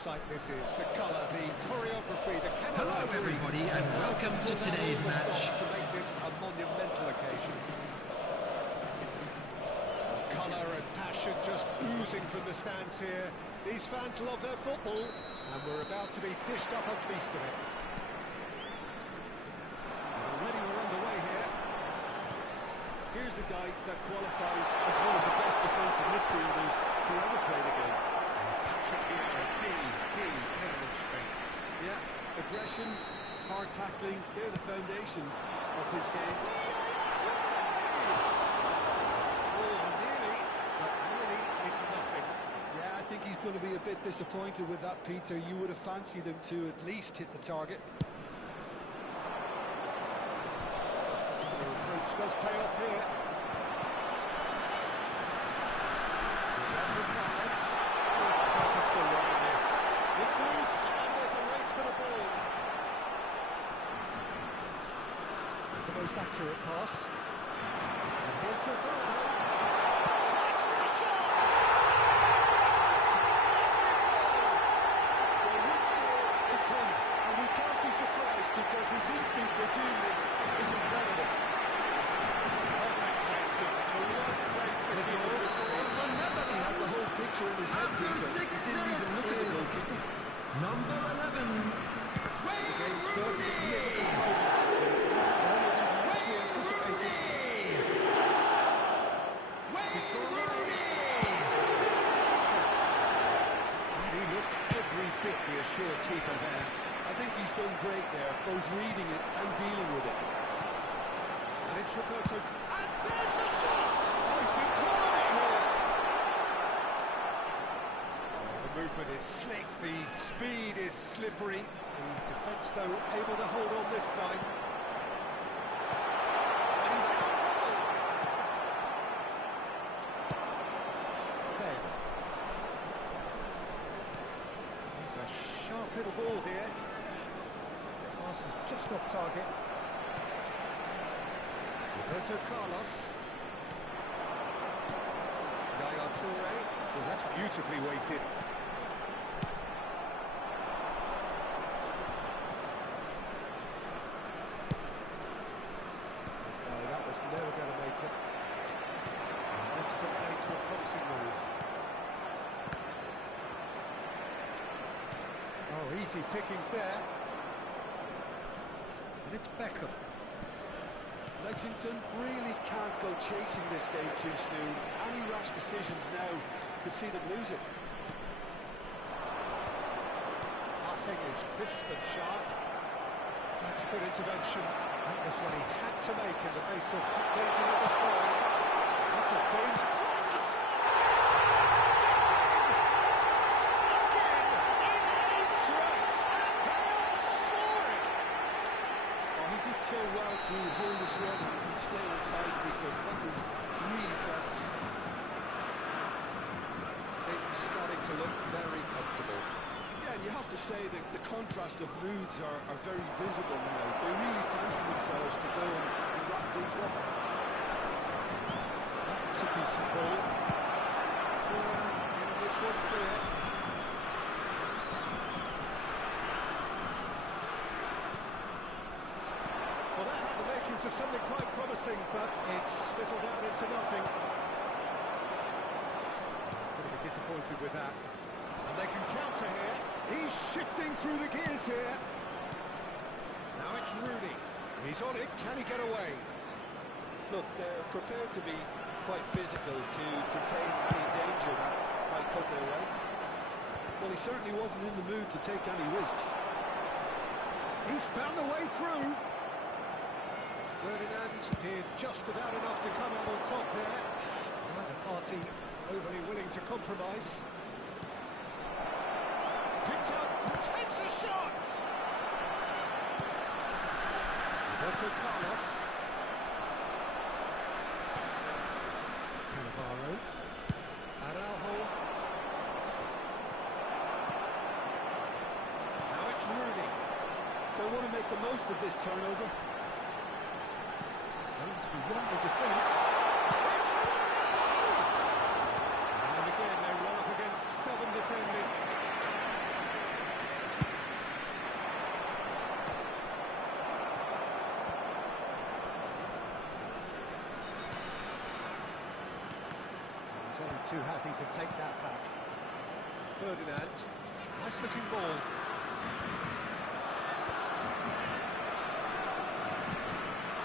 sight this is. The colour, the choreography, the camera. Hello everybody and welcome to today's match. To make this a monumental occasion. Colour and passion just oozing from the stands here. These fans love their football, and we're about to be dished up a feast of it. And already we're underway here. Here's a guy that qualifies as one of the best defensive midfielders to ever play the game. Patrick Vieira, he kind of strength. Yeah, aggression, hard tackling, they're the foundations of his game. I think he's going to be a bit disappointed with that, Peter. You would have fancied him to at least hit the target. This approach does pay off here. That's a pass. Purposeful run in this. It's loose, and there's a race for the ball. The most accurate pass. And here's Rivaldo. Chance for a shot! It's him, and we can't be surprised because his instinct for doing this is incredible. Perfect placement, the right place for the ball. He had the whole picture in his head, Peter. He didn't even look at the goalkeeper. Number 11. The game's first significant moment, but it's come earlier than perhaps we anticipated. He's gone away. And he looked every bit the assured keeper there. I think he's done great there, both reading it and dealing with it. And it's Roberto. And there's the shot! Oh, he's been caught on it here. Oh, the movement is slick, the speed is slippery. The defence, though, able to hold on this time. And he's out goal! Bale. He's a sharp little ball here. The pass is just off target. Roberto Carlos. Yaya Toure. Well, that's beautifully weighted. No, that was never going to make it. And that's put paid to a promising move. Oh, easy pickings there. And it's Beckham. Lexington really can't go chasing this game too soon. Any rash decisions now could see them lose it. Passing is crisp and sharp. That's a good intervention. That was what he had to make in the face of danger that was growing. That's a danger. Tries a shot! Again, in a trace, and they are soaring! Oh, he did so well to hold his run and stay inside, Peter. That was really clever. It's starting to look very comfortable. Yeah, and you have to say that the contrast of moods are very visible now. They really fancy themselves to go and wrap things up. That's a decent ball. Toure getting this one clear. Well, that had the makings of something quite promising, but it's fizzled out into nothing. He's going to be disappointed with that. And they can counter here. He's shifting through the gears here. Now it's Rooney. He's on it. Can he get away? Look, they're prepared to be quite physical to contain any danger that might come their way. Well, he certainly wasn't in the mood to take any risks. He's found the way through. Ferdinand did just about enough to come out on top there. Neither party overly willing to compromise. Picks up, takes a shot! Roberto Carlos. Cannavaro. Araujo. Now it's Rooney. They want to make the most of this turnover. Aims beyond the defence. It's Rooney! And again, they run up against stubborn defending. He's only too happy to take that back. Ferdinand, nice looking ball.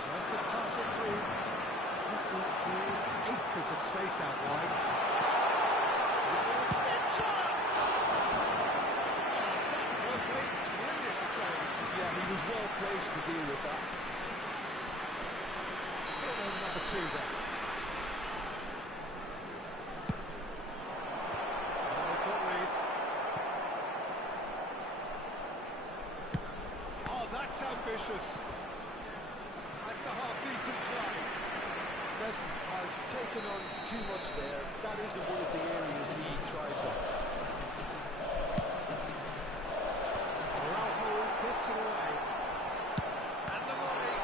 Tries to pass it through. This acres of space out wide. Yeah, he was well placed to deal with that. Number 2 then. Oh, that's ambitious. That's a half-decent try. Messi has taken on too much there. That isn't one of the areas he thrives on. Araujo gets it away. And the volley.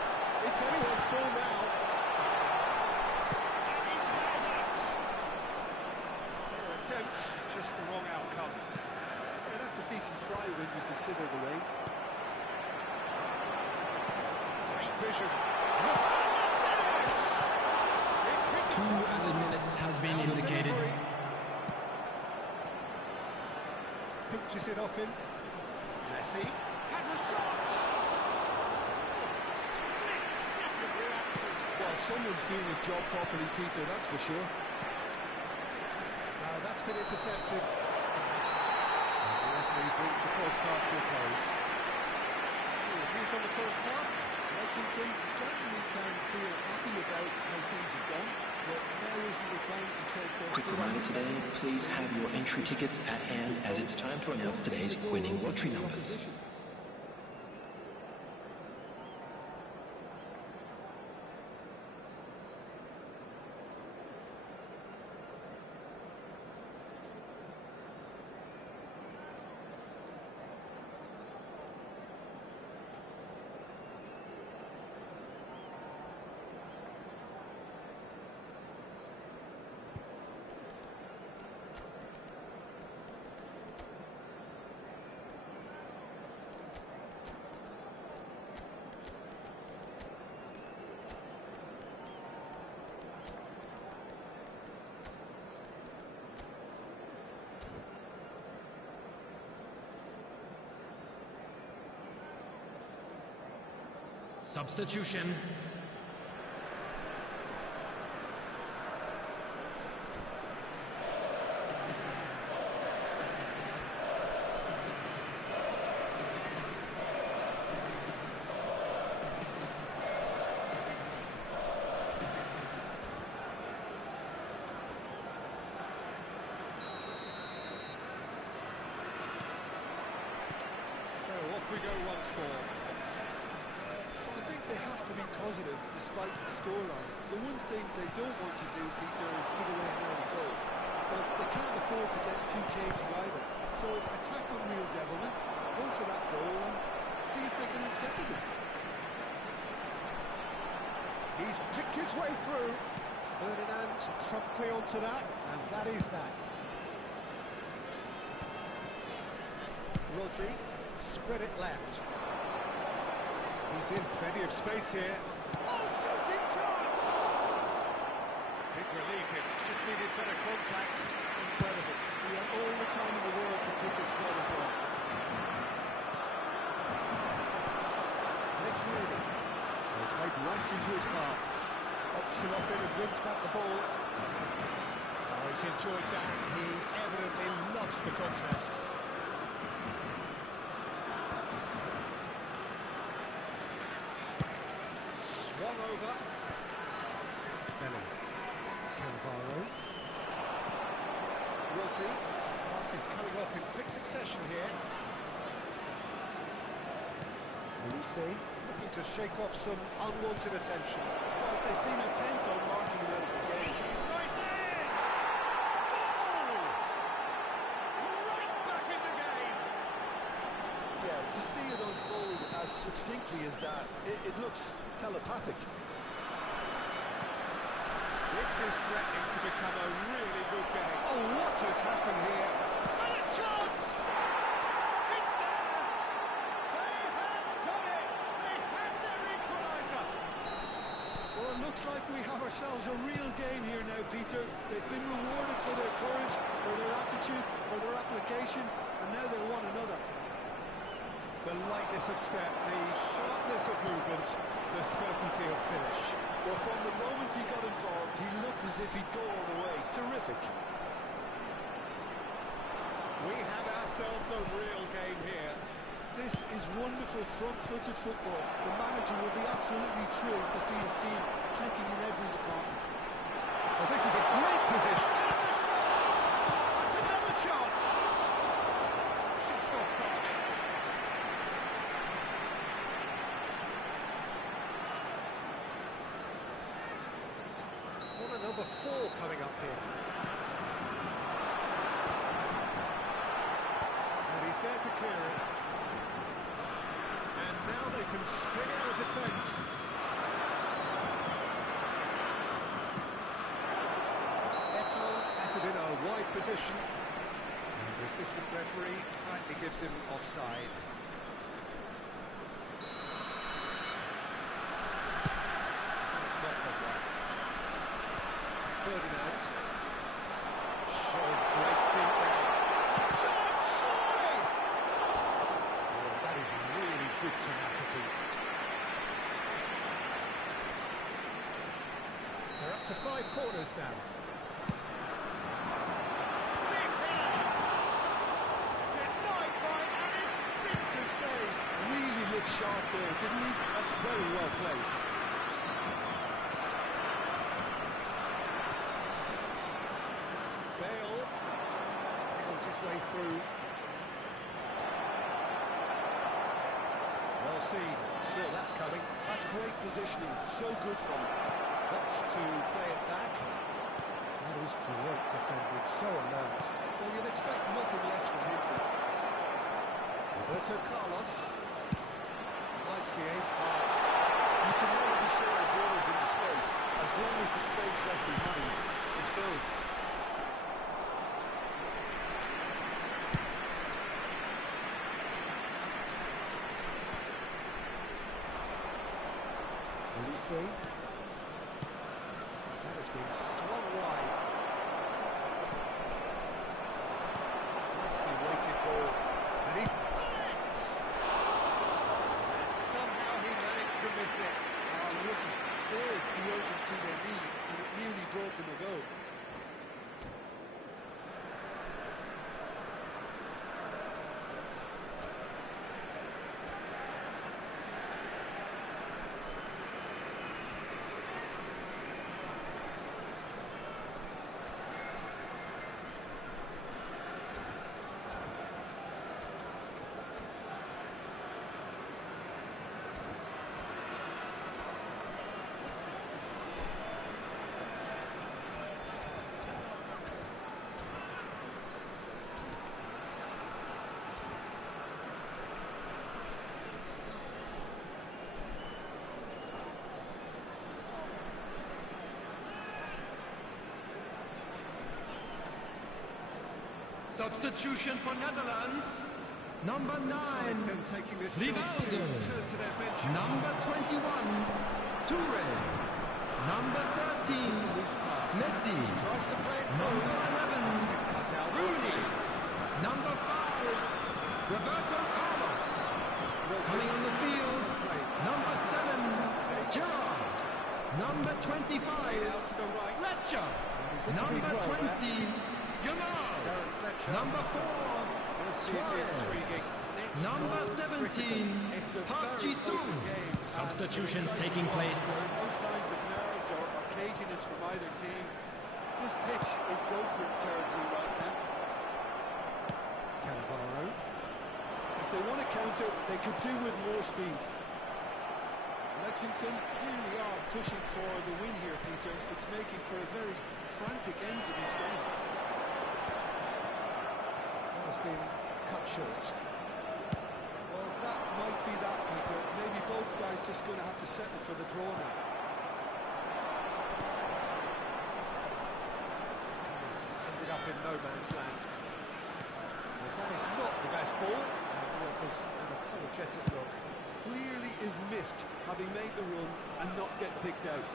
It's anyone's ball now. And he's had it. Fair attempt, just the wrong outcome. Yeah, that's a decent try when you consider the range. Great vision. 2 added minutes has been indicated. Pinches it off him. Messi has a shot. Well, someone's doing his job properly, Peter, that's for sure. That's been intercepted. The referee brings the first half to a close. Views on the first half? Lexington certainly can feel happy about how things have gone, but now isn't the time to take their Quick reminder today, please have your entry tickets at hand as it's time to announce today's winning lottery numbers. Substitution. So off we go once more. I think they have to be positive despite the scoreline. The one thing they don't want to do, Peter, is give away an early goal. But they can't afford to get too cagey either. So attack with real devilment, go for that goal and see if they can settle it. He's picked his way through. Ferdinand promptly onto that, and that is that. Rodri, spread it left. He's in plenty of space here. Oh, shooting chance! Big relief here, just needed better contact. Incredible. He had all the time in the world to take a spot as well. And it's Rooney. They played right into his path. Opts him off in and wins back the ball. Oh, he's enjoyed that. He evidently loves the contest. Swung over. Belly. Cannavaro. Rodri. Pass is coming off in quick succession here. Elise looking to shake off some unwanted attention. Well, they seem intent on marking him out of the game. Right there! Goal! Right back in the game! Yeah, to see it unfold as succinctly as that, it looks telepathic. This is threatening to become a really good game. Oh, what has happened here? And a chance! It's there! They have done it! They have their equaliser! Well, looks like we have ourselves a real game here now, Peter. They've been rewarded for their courage, for their attitude, for their application, and now they'll want another. The lightness of step, the sharpness of movement, the certainty of finish. Well, from the moment he got involved, he looked as if he'd go all the way. Terrific. We have ourselves a real game here. This is wonderful front-footed football. The manager will be absolutely thrilled to see his team clicking in every department. Well, this is a great position. And the shots! That's another chance! Should stop calming. Corner number 4 coming up here. And he's there to clear it. And now they can spring out of defence. Eto has it in a wide position. And the assistant referee kindly gives him offside. That's not the one. Ferdinand. Showing great feet there. Chance, surely! Oh, that is really good tenacity. They're up to 5 corners now. Big header! Denied by an instinctive save. Really looked sharp there, didn't he? That's very well played. Bale niggles his way through. Well seen, saw that coming. That's great positioning. So good from him. Wants to play it back. That is great defending, so alert. Well, you'd expect nothing less from him, Peter. Roberto Carlos. Nicely aimed pass. You can never be sure of runners in the space, as long as the space left behind is filled. Lucy. That has been swung wide. Nicely weighted ball. And he done it! And somehow he managed to miss it. Look, there's the urgency they need, and it nearly brought them a goal. Substitution for Netherlands. Number 9, Sides then taking this chance to Rivaldo. turn to their benches. Number 21, Toure. Number 13, Loose pass. Messi. Tries to play it through. Number 11, Cut out. Rooney. Number 5, Roberto Carlos. Coming on the field, number 7, Gerrard. Number 25, Out to the right. Fletcher. Number 20, Yamal. Darren Fletcher. Number 4, This is Suarez. intriguing. Next Number goal, 17, critical. It's a Park very Ji-sung. open game. Substitutions And taking place. There are no signs of nerves or caginess from either team. This pitch is go-for-it territory right now. Cannavaro. If they want to counter, they could do with more speed. Lexington clearly are pushing for the win here, Peter. It's making for a very frantic end to this game. That has been cut short. Well, that might be that, Peter. Maybe both sides just going to have to settle for the draw now. It's ended up in no man's land. Well, that is not the best ball. And he offers an apologetic look. Clearly is miffed, having made the run and not get picked out.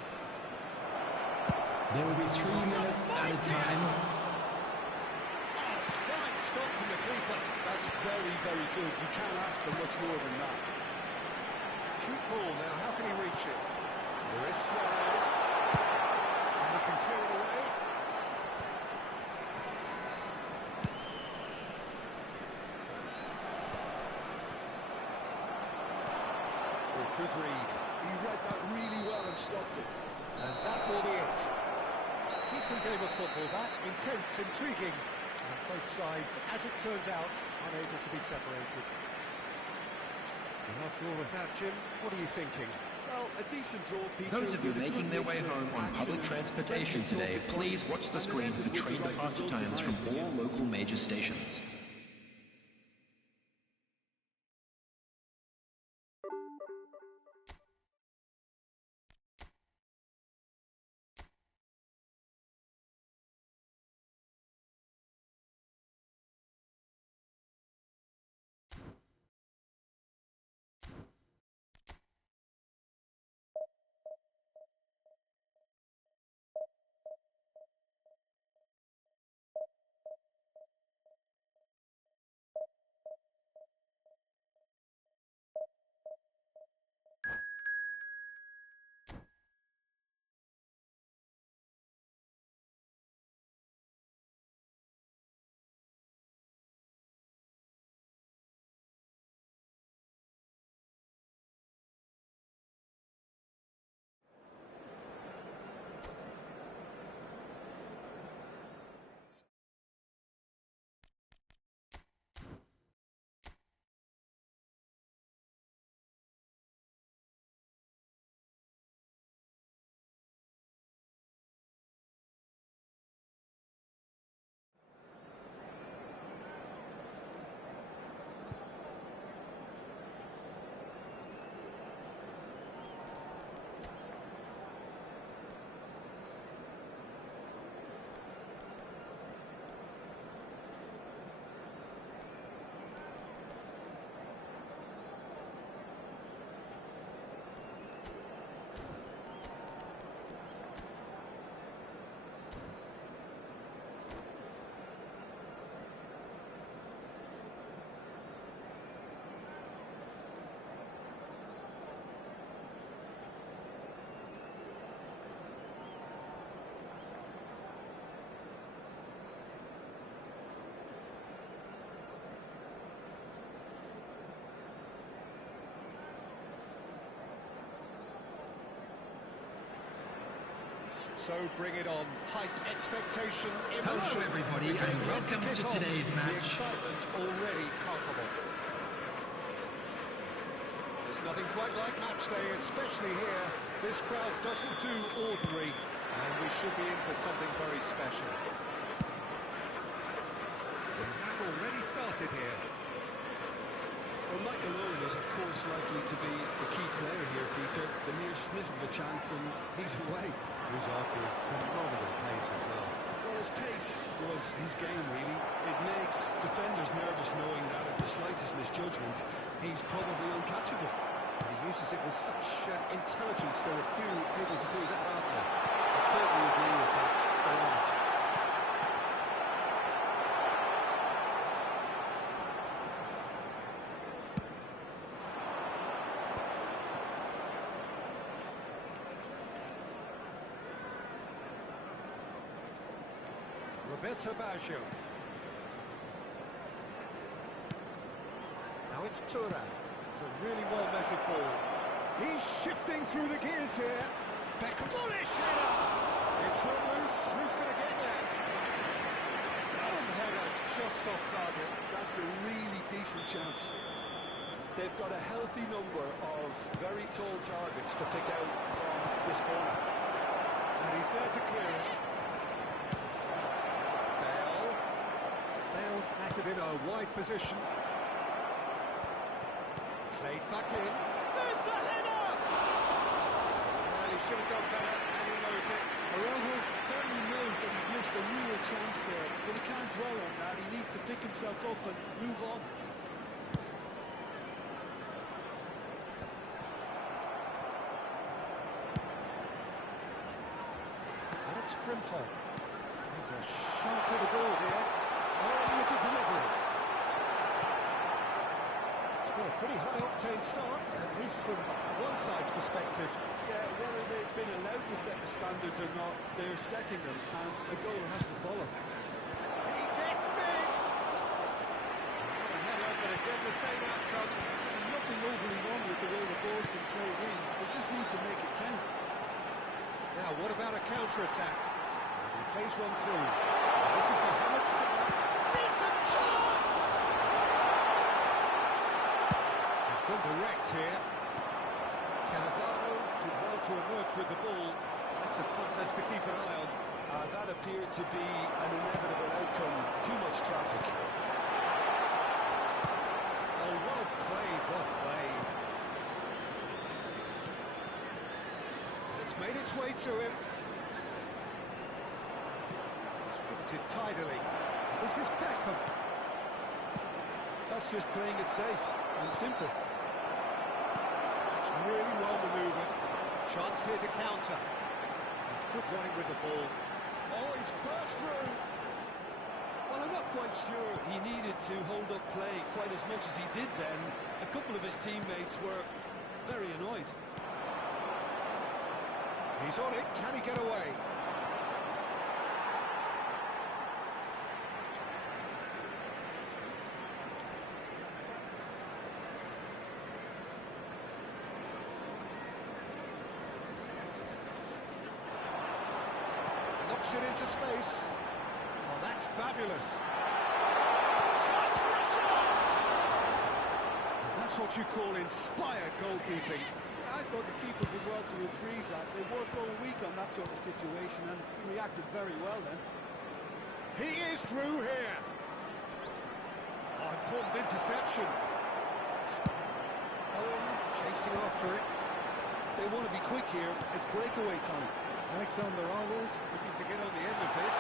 There will be 3 minutes added time. Fine stop from the keeper. That's very, very good. You can't ask for much more than that. Cute ball now, how can he reach it? Luis Suarez. And he can clear it away. Oh, good read. He read that really well and stopped it. And that will be it. Decent game of football, that. Intense, intriguing. And both sides, as it turns out, unable to be separated. And after all of that, Jim, what are you thinking? Well, a decent draw, Peter. Those of you with a making good their way mix of home on action, public transportation plenty of today, talking please points, watch the and an screen end for that train looks like departure result, in times my from opinion. all local major stations. So bring it on. Hype, expectation, Hello, emotion. everybody, The game and ready welcome kick to off. today's The match. excitement already palpable. There's nothing quite like match day, especially here. This crowd doesn't do ordinary, and we should be in for something very special. And that already started here. Well, Michael Owen is, of course, likely to be the key player here, Peter. The mere sniff of a chance and he's away. Who's arguing phenomenal pace as well. Well, his pace was his game, really. It makes defenders nervous knowing that at the slightest misjudgment, he's probably uncatchable. And he uses it with such intelligence. There are few able to do that, aren't there? I totally agree with that. There aren't. Roberto Baggio. Now it's Tura. It's a really well-measured ball. He's shifting through the gears here. Beckham. Bullish header! It's run loose. Who's going to get there? Header just off target. That's a really decent chance. They've got a healthy number of very tall targets to pick out from this corner. And he's there to clear it. Bale batted in a wide position. Played back in. There's the header! Well, he should have done better, and he knows it. Araujo certainly knows that he's missed a real chance there, but he can't dwell on that. He needs to pick himself up and move on. And it's Frimpong. There's a shot for the goal here. Oh, with the delivery. It's been a pretty high-octane start, at least from one side's perspective. Yeah, whether they've been allowed to set the standards or not, they're setting them, and a goal has to follow. He gets big! What a header, but again the same outcome. Nothing overly wrong with the way the ball's been played in. They just need to make it count. Now, what about a counter-attack? He plays one through. This is Mohamed Salah. Decent chance! He's gone direct here. Cannavaro did well to emerge with the ball. That's a contest to keep an eye on. That appeared to be an inevitable outcome. Too much traffic. Oh, well played, well played. It's made its way to him. Distributed tidily. This is Beckham. That's just playing it safe and simple. It's really well manoeuvred. Chance here to counter. He's good running with the ball. Oh, he's burst through. Well, I'm not quite sure he needed to hold up play quite as much as he did then. A couple of his teammates were very annoyed. He's on it. Can he get away? Knocks it into space. Oh, that's fabulous. Chance for a shot! That's what you call inspired goalkeeping. I thought the keeper did well to retrieve that. They work all week on that sort of situation, and he reacted very well then. He is through here. Oh, important interception. Owen chasing after it. They want to be quick here. It's breakaway time. Alexander-Arnold looking to get on the end of this.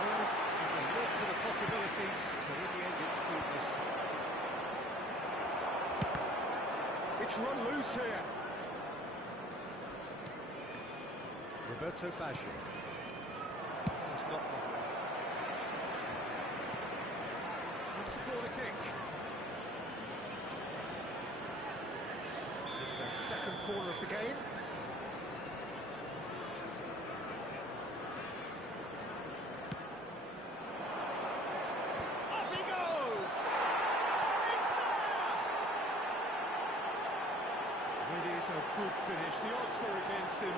There's a lot to the possibilities, but in the end it's fruitless. It's run loose here. Roberto Baggio. It's not gone. That's a corner kick. It's their second corner of the game. Up he goes! It's there! It is a good finish. The odds were against him.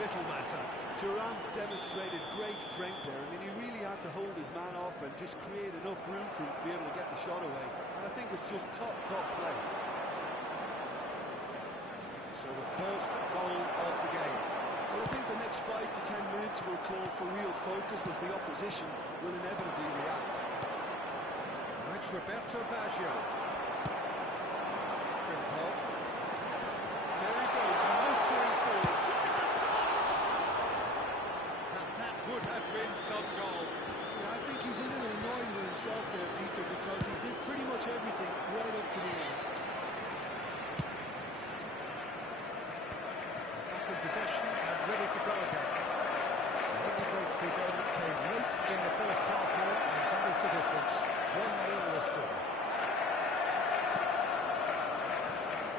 Little matter. Thuram demonstrated great strength there. I mean, he really had to hold his man off and just create enough room for him to be able to get the shot away. And I think it's just top play. So the first goal of the game. Well, I think the next 5 to 10 minutes will call for real focus as the opposition will inevitably react. Now it's Roberto Baggio. Frimpong. There he goes, motoring forward. Tries a shot! And that would have been some goal. Yeah, I think he's a little annoyed with himself there, Peter, because he did pretty much everything right up to the end. Back in possession and ready to go again. The only breakthrough goal that came late in the first half here, and that is the difference. 1-0 the score.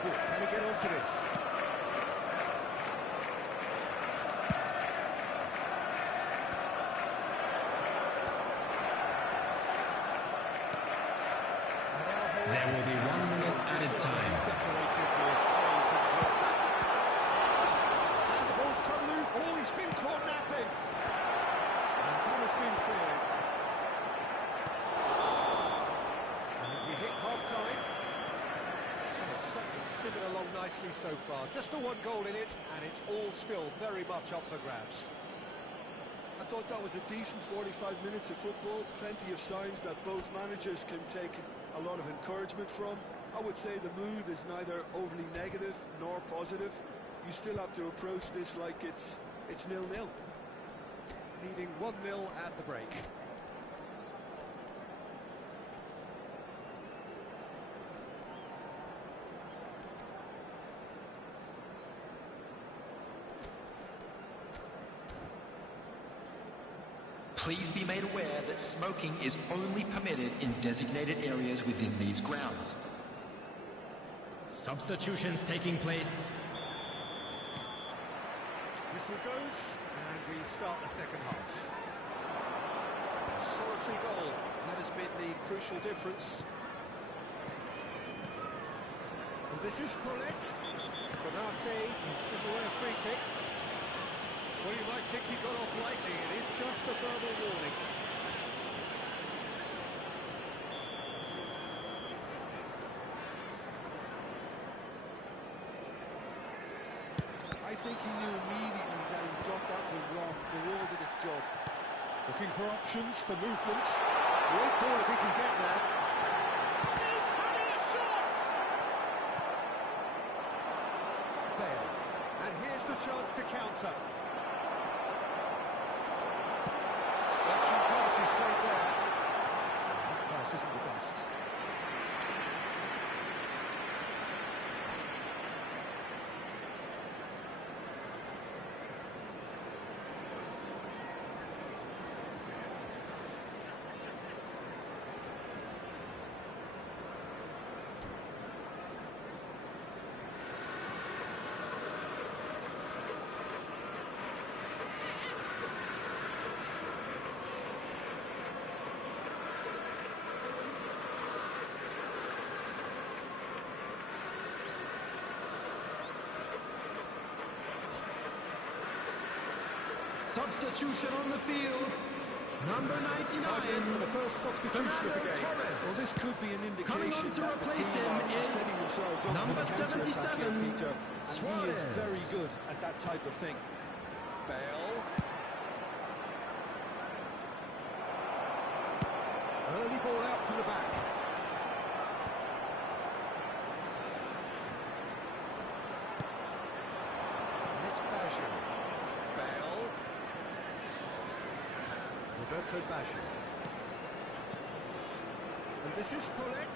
Good, can he get onto this? There will be 1 minute added time. Decorated with praise and glory. And the ball's come loose. Oh, he's been caught napping. And that has been cleared. And we hit half-time. And it's certainly simmered along nicely so far. Just the one goal in it, and it's all still very much up for grabs. I thought that was a decent 45 minutes of football. Plenty of signs that both managers can take a lot of encouragement from. I would say the mood is neither overly negative nor positive. You still have to approach this like it's 0-0. Leading 1-0 at the break. Please be made aware that smoking is only permitted in designated areas within these grounds. Substitutions taking place. Whistle goes, and we start the second half. A solitary goal. That has been the crucial difference. And this is Bullet. Konate, he's given away a free kick. Well, you might think he got off lightly. It is just a verbal warning. I think he knew immediately that he got that one wrong. The role did its job. Looking for options, for movement. Great ball if he can get there. He's having a shot! Bale. And here's the chance to counter. Searching passes played there. That pass isn't the best. Substitution on the field. Number 99. Time in for the first substitution of the game. Well, this could be an Coming indication on to that the replace team him are is setting themselves up for number the counter-attack here, 77, Peter. And he is Suarez. very good at that type of thing. Bale. Early ball out from the back. And it's Boże. Bale. Roberto Boże. And this is Bullet.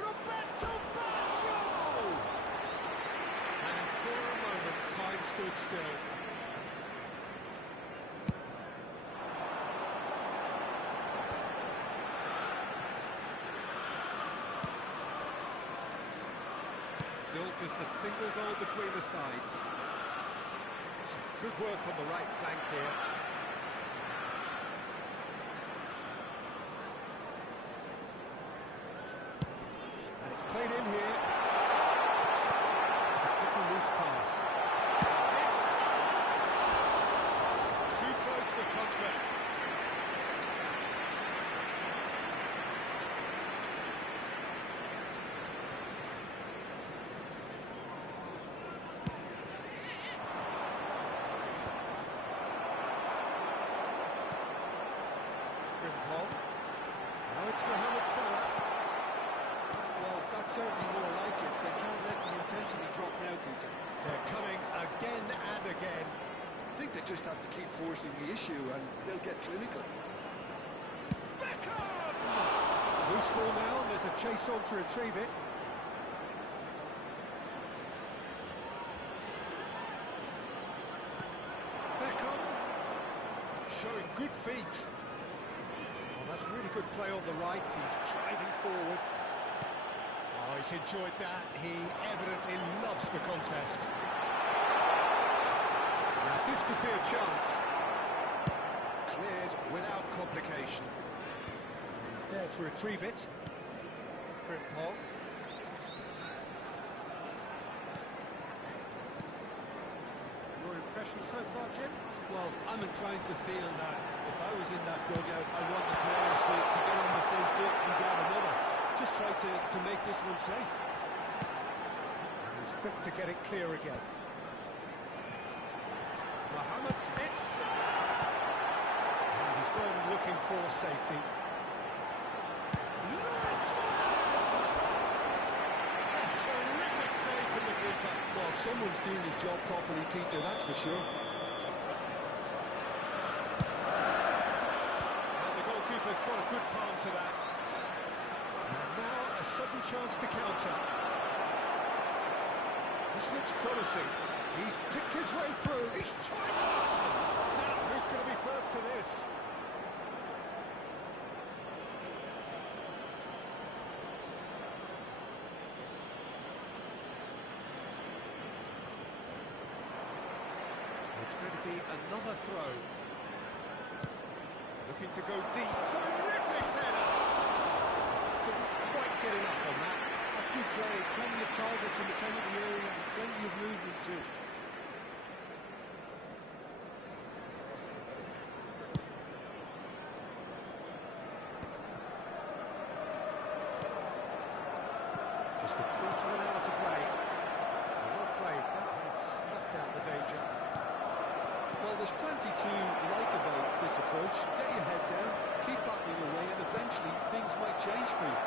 Roberto Boże! And for a moment, time stood still. Still just a single goal between the sides. Some good work on the right flank here. And it's played in here. It's a pretty loose pass. It's too close to comfort. Now it's Mohamed Salah. Well, that's certainly more like it. They can't let the intensity drop now, Peter. They're coming again and again. I think they just have to keep forcing the issue and they'll get clinical. Beckham! Loose ball now, and there's a chase on to retrieve it. Beckham showing good feet. Oh, that's really good play on the right. He's driving forward. Oh, he's enjoyed that. He evidently loves the contest. Now, this could be a chance. Cleared without complication. He's there to retrieve it. Frimpong. Your impression so far, Jim? Well, I'm inclined to feel that if I was in that dugout, I want the players to get on the front foot and grab another. Just try to make this one safe. And he's quick to get it clear again. Mohamed, it's Salah! And he's gone looking for safety. Luis Suarez! A terrific save from the keeper. Well, someone's doing his job properly, Peter, that's for sure. And the goalkeeper's got a good palm to that. And now a sudden chance to counter. This looks promising. He's picked his way through. He's trying. Now, who's going to be first to this? It's going to be another throw. Looking to go deep. Terrific header! Couldn't quite get enough on that. That's good play. Plenty of targets in the penalty area and plenty of movement too. Just a quarter of an hour to play. Well played. That has snuffed out the danger. Well, there's plenty to like about this approach. Get your head down, keep battling away, and eventually things might change for you.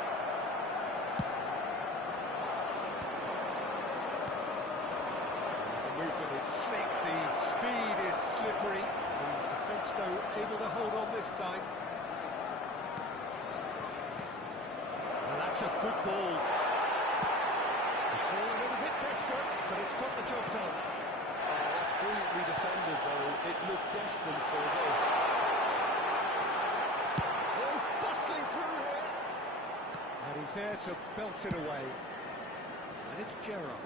The movement is slick, the speed is slippery. The defence, though, able to hold on this time. Well, that's a good ball. It's all a little bit desperate, but it's got the job done. Oh, that's brilliantly defended, though. It looked destined for a goal. Oh, he's bustling through here. And he's there to belt it away. And it's Gerrard.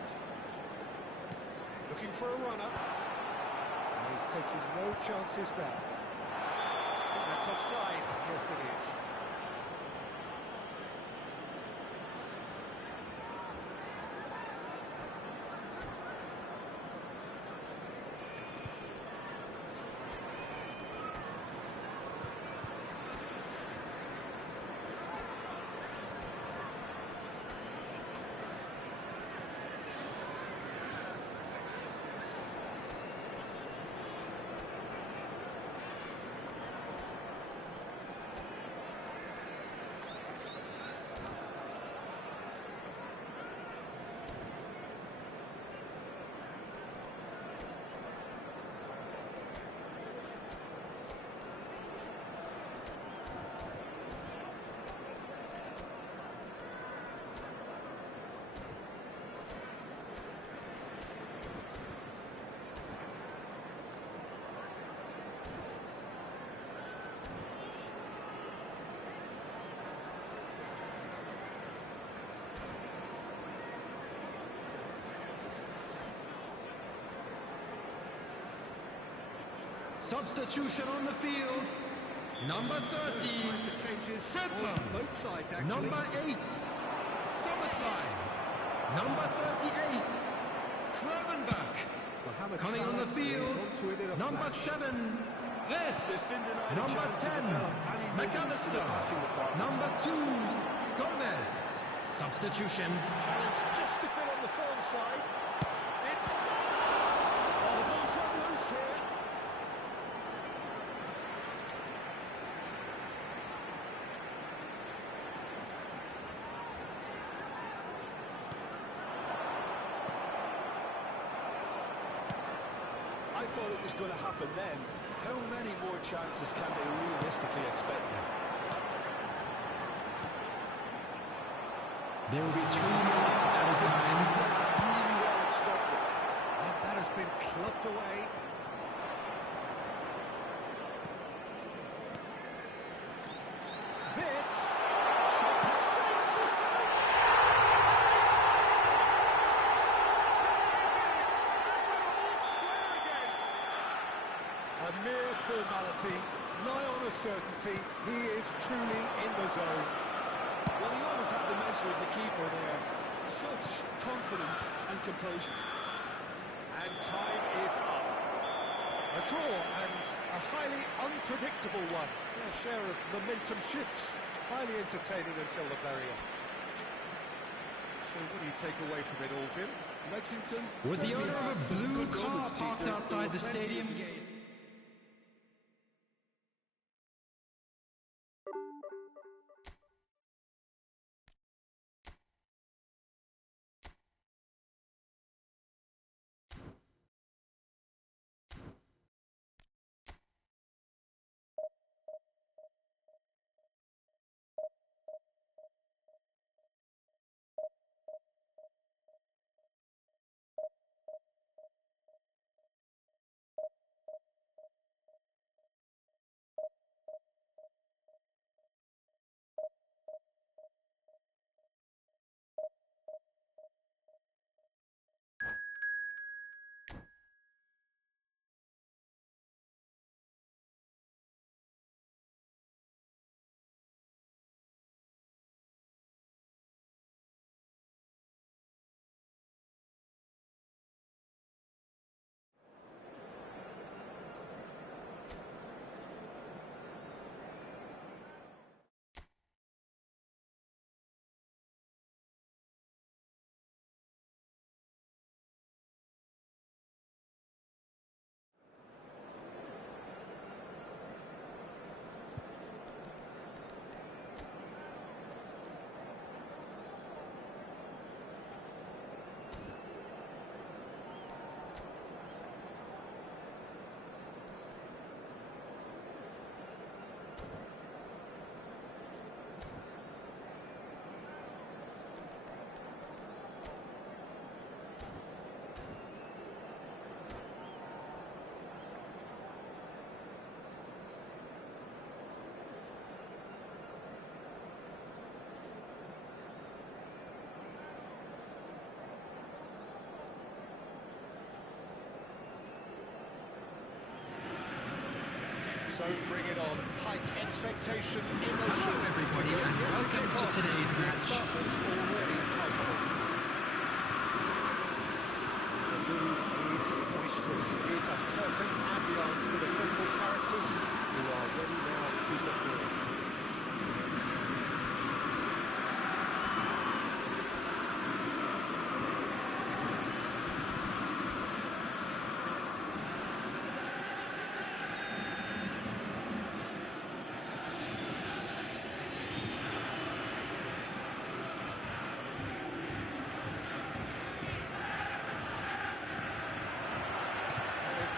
Looking for a runner. And he's taking no chances there. I think that's offside. Yes, it is. Substitution on the field. Number 30, Fredland. Both sides, actually. Number 8, Somerslide. Number 38, Kravenbach. Mohamed Coming on Salah the field, is onto it in a number flash. 7, Retz. They've been denied a Number chance to 10, develop any rhythm in the McAllister. passing department. Number 2, Gomez. Substitution. Challenge just a bit on the firm side. It's Salah! Oh, the ball's run loose here. I thought it was going to happen then. How many more chances can they realistically expect now? There will be 3 minutes of added time. Really well instructed. And that has been clubbed away. Vitz. Shot to saves to saves. A mere formality, nigh on a certainty. He is truly in the zone. Well, he always had the measure of the keeper there. Such confidence and composure. And time is up. A draw and a highly unpredictable one. A share of momentum shifts. Highly entertaining until the very end. So what do you take away from it all, Jim? Lexington With the certainly owner had of a some blue good car moments, parked Peter. outside the There were plenty stadium of gate. So bring it on. Hype, expectation, Hello emotion. everybody and welcome to today's The match. excitement's already palpable. The mood is boisterous. It is a perfect ambience for the central characters who are ready now to perform.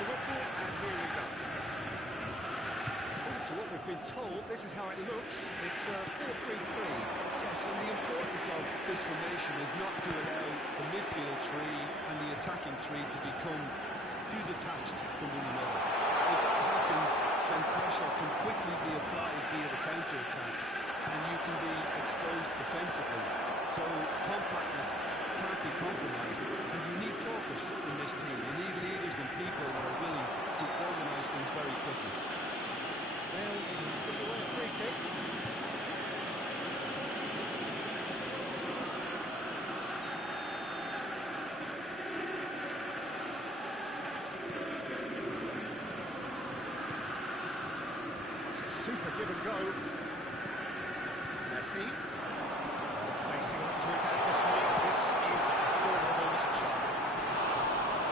The whistle, and here we go. According to what we've been told, this is how it looks. It's a 4-3-3. Yes, and the importance of this formation is not to allow the midfield three and the attacking three to become too detached from one another. If that happens, then pressure can quickly be applied via the counter-attack, and you can be exposed defensively. So compactness can't be compromised, and you need talkers in this team. You need leaders and people that are willing to organise things very quickly. Well, he's given away a free kick. It's a super give and go. Messi. Facing up to his adversary. This is a formidable matchup.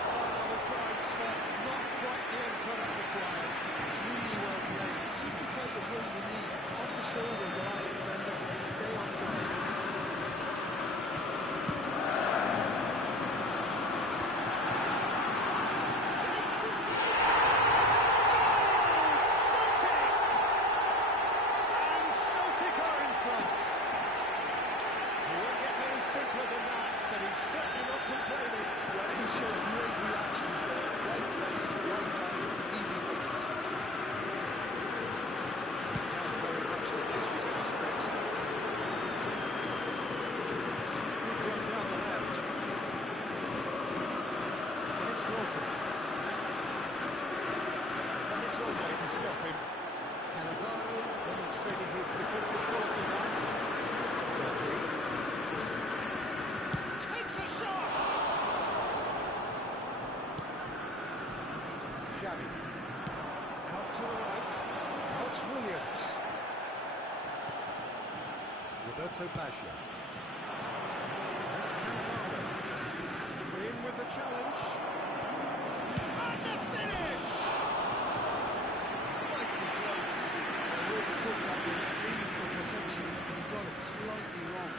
Oh, that was nice, but not quite the end product required. It's really well played. It's just the type of run you need. Off the shoulder of the last defender. Stay on side. Shapes to sight! Celtic! And Celtic are in front. He won't get any simpler than that, but he's certainly not complaining. Well, he showed great reactions there. Right place, right time, easy pickings. Doubt very much that this was in the script. It's a good run down the left. And it's Rodri. That is one way to stop him. Cannavaro demonstrating his defensive quality now. Rodri. Takes a shot! Xavi. Out to the right. Now it's Williams. Roberto Baggio. That's Cannavaro. In with the challenge. And the finish! Nicely close. I really thought that was aiming for perfection. He got it slightly wrong.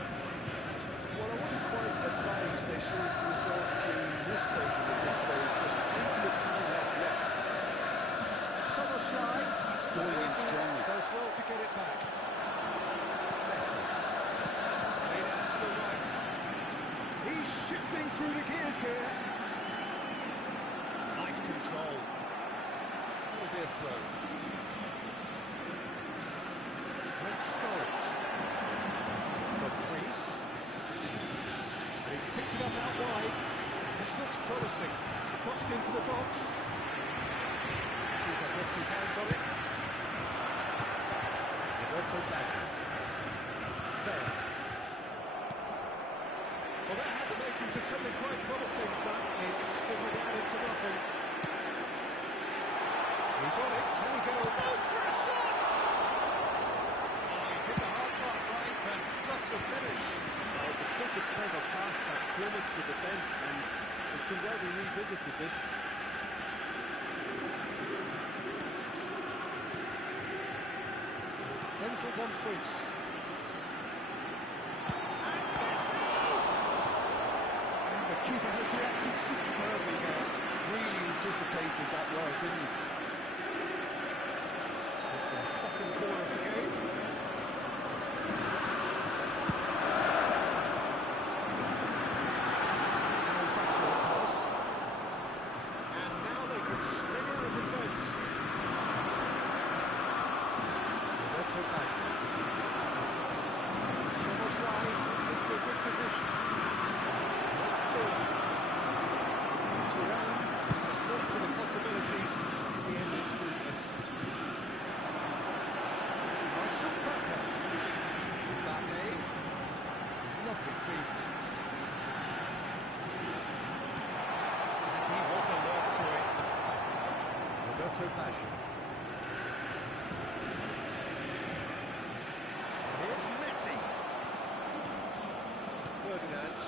Well, I wouldn't quite advise they should resort to risk-taking at this stage. There's plenty of time left yet. Soboslai. That's going in strongly. Does well to get it back. Messi. Played out to the right. He's shifting through the gears here. Nice control. That'll be a throw. Great Scholes. Dumfries. And he's picked it up out wide. This looks promising. Crossed into the box. Keeper gets his hands on it. Roberto Baggio. Bale. Well, that had the makings of something quite promising, but it's fizzled out into nothing. He's on it. Can he get a go for a shot? Oh, he did the hard part right, but fluffed the finish. Oh, it was such a clever pass that flummoxed the defence, and it can well be revisited, this. It's Denzel Dumfries. And Messi! And the keeper has reacted superbly there. Really anticipated that well, didn't he? It's their second corner of the game. Goes that short pass. And now they can spring out of defence. Roberto Baggio. Soboslai gets into a good position. That's Thuram. Thuram. Lovely feet. And he was alert to it. Roberto Baggio. And here's Messi. Ferdinand.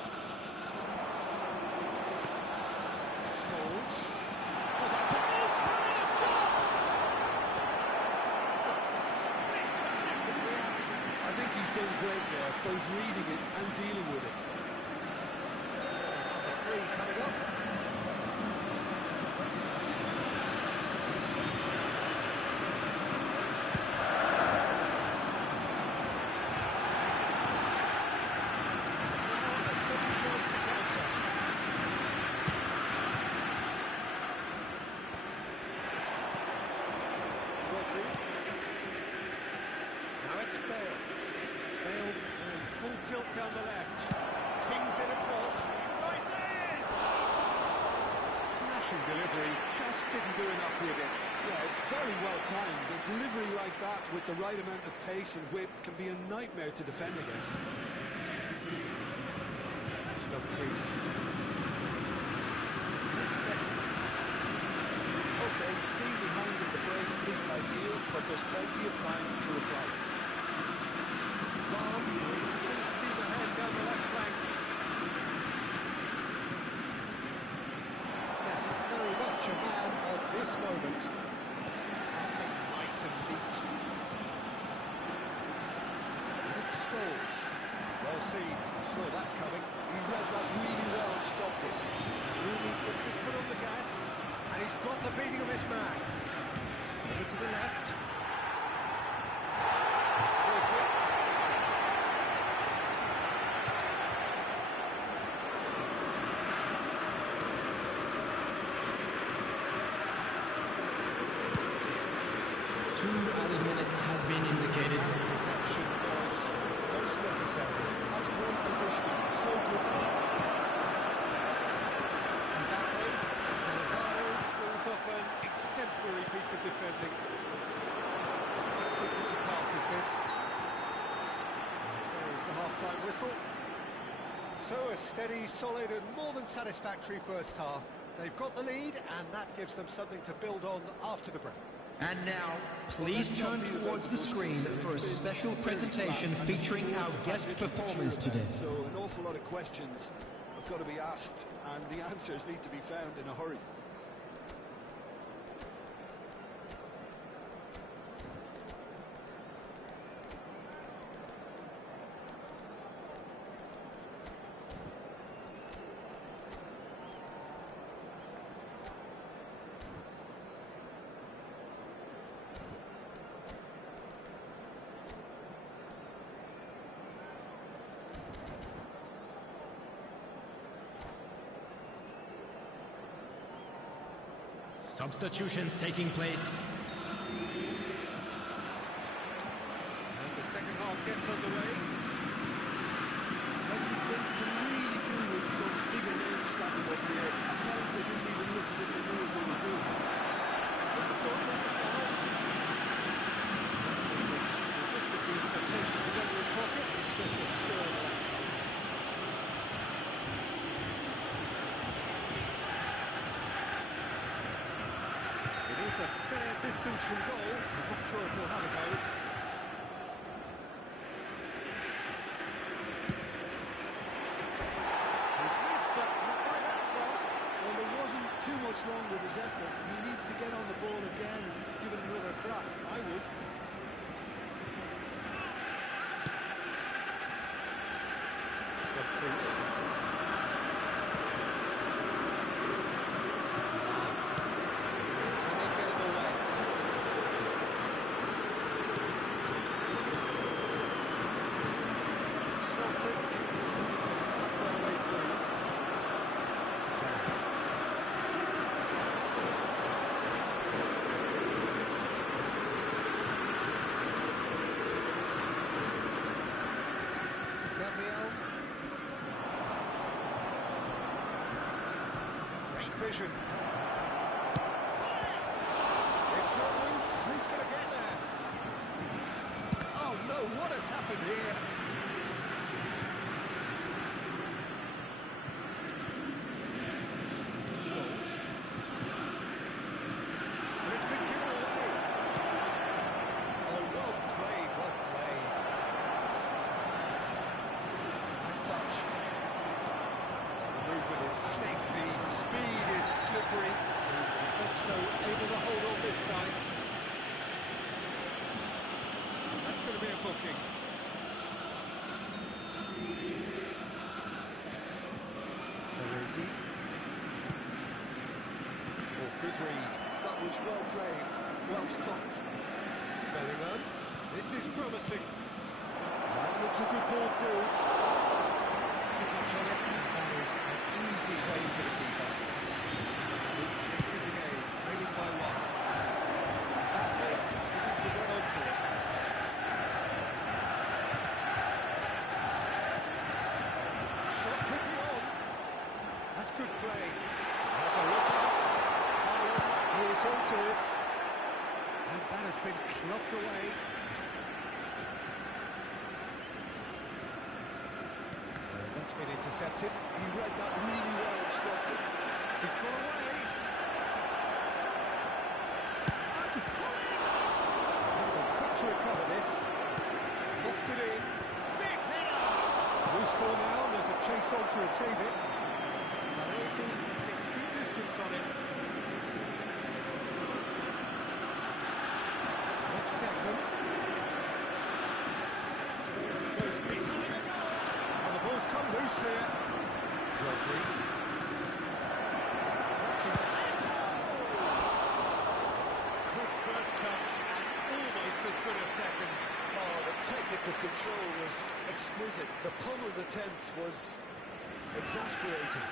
Scholes. Oh, that's a goal! Stunning a shot! I think he's done great there, both reading it and dealing with it. Number 3 coming up. Now a second chance to counter. Rodri. Now it's Bale. Bale going full tilt down the left. Kings it across. He rises! Smashing delivery. Just didn't do enough with it. Yeah, it's very well timed. A delivery like that with the right amount of pace and whip can be a nightmare to defend against. Dumfries. It's Messi. Okay, being behind in the break isn't ideal, but there's plenty of time to reply. Lam going full steam ahead down the left flank. Yes, very much a man of this moment. Passing nice and neat. And it's Scholes. Well seen, saw that coming. He read that really well and stopped it. Rooney puts his foot on the gas, and he's got the beating of his man. Over to the left. It's very quick. Two added minutes has been indicated. Interception was most necessary. That's great positioning, so good for him. Mbappe, Cannavaro pulls off an exemplary piece of defending. A sequence of passes, this. There is the half-time whistle. So a steady, solid and more than satisfactory first half. They've got the lead and that gives them something to build on after the break. And now, please turn towards the screen for a special presentation featuring our guest performers today. So an awful lot of questions have got to be asked, and the answers need to be found in a hurry. Substitutions taking place. And the second half gets underway. Lexington can really do with some bigger names standing up here. At times they didn't even look as if they knew what they were doing. This is good, that's a foul. Referee was resisted the temptation to go to his pocket. It's just a stern laptop. It is a fair distance from goal. I'm not sure if he'll have a go. He's missed, but not by that far. Well, there wasn't too much wrong with his effort. He needs to get on the ball again and give it another crack. I would. Dumfries. Can they get him away? Celtic looking to pass their way through. Gabriel. Great vision. It's run loose. Who's going to get there? Oh no, what has happened here? Goals. And it's been given away. Oh, well played, well played. Nice touch. The movement is slick, the speed is slippery. The defence, though, able to hold on this time. And that's going to be a booking. Easy. Oh, good read. That was well played, well stopped. Bellingham. This is promising. That looks a good ball through. Too much on it, and that is an easy way for the keeper. Chasing the game, trailing by one. Back in, looking to run onto it. Shot could be on. That's good play. Has a look out. Haaland is onto this. And that has been clubbed away. That's been intercepted. He read that really well and stopped it. He's gone away. And Haaland! Quick to recover this. Lofted in. Big header! Loose ball now, and there's a chase on to retrieve it. Baresi gets good distance on him. That's Beckham. Turns and goes behind the goal. And the ball's come loose here. Rodri. Quick first touch and almost as good a second. Oh, the technical control was exquisite. The pummeled attempt was exasperating.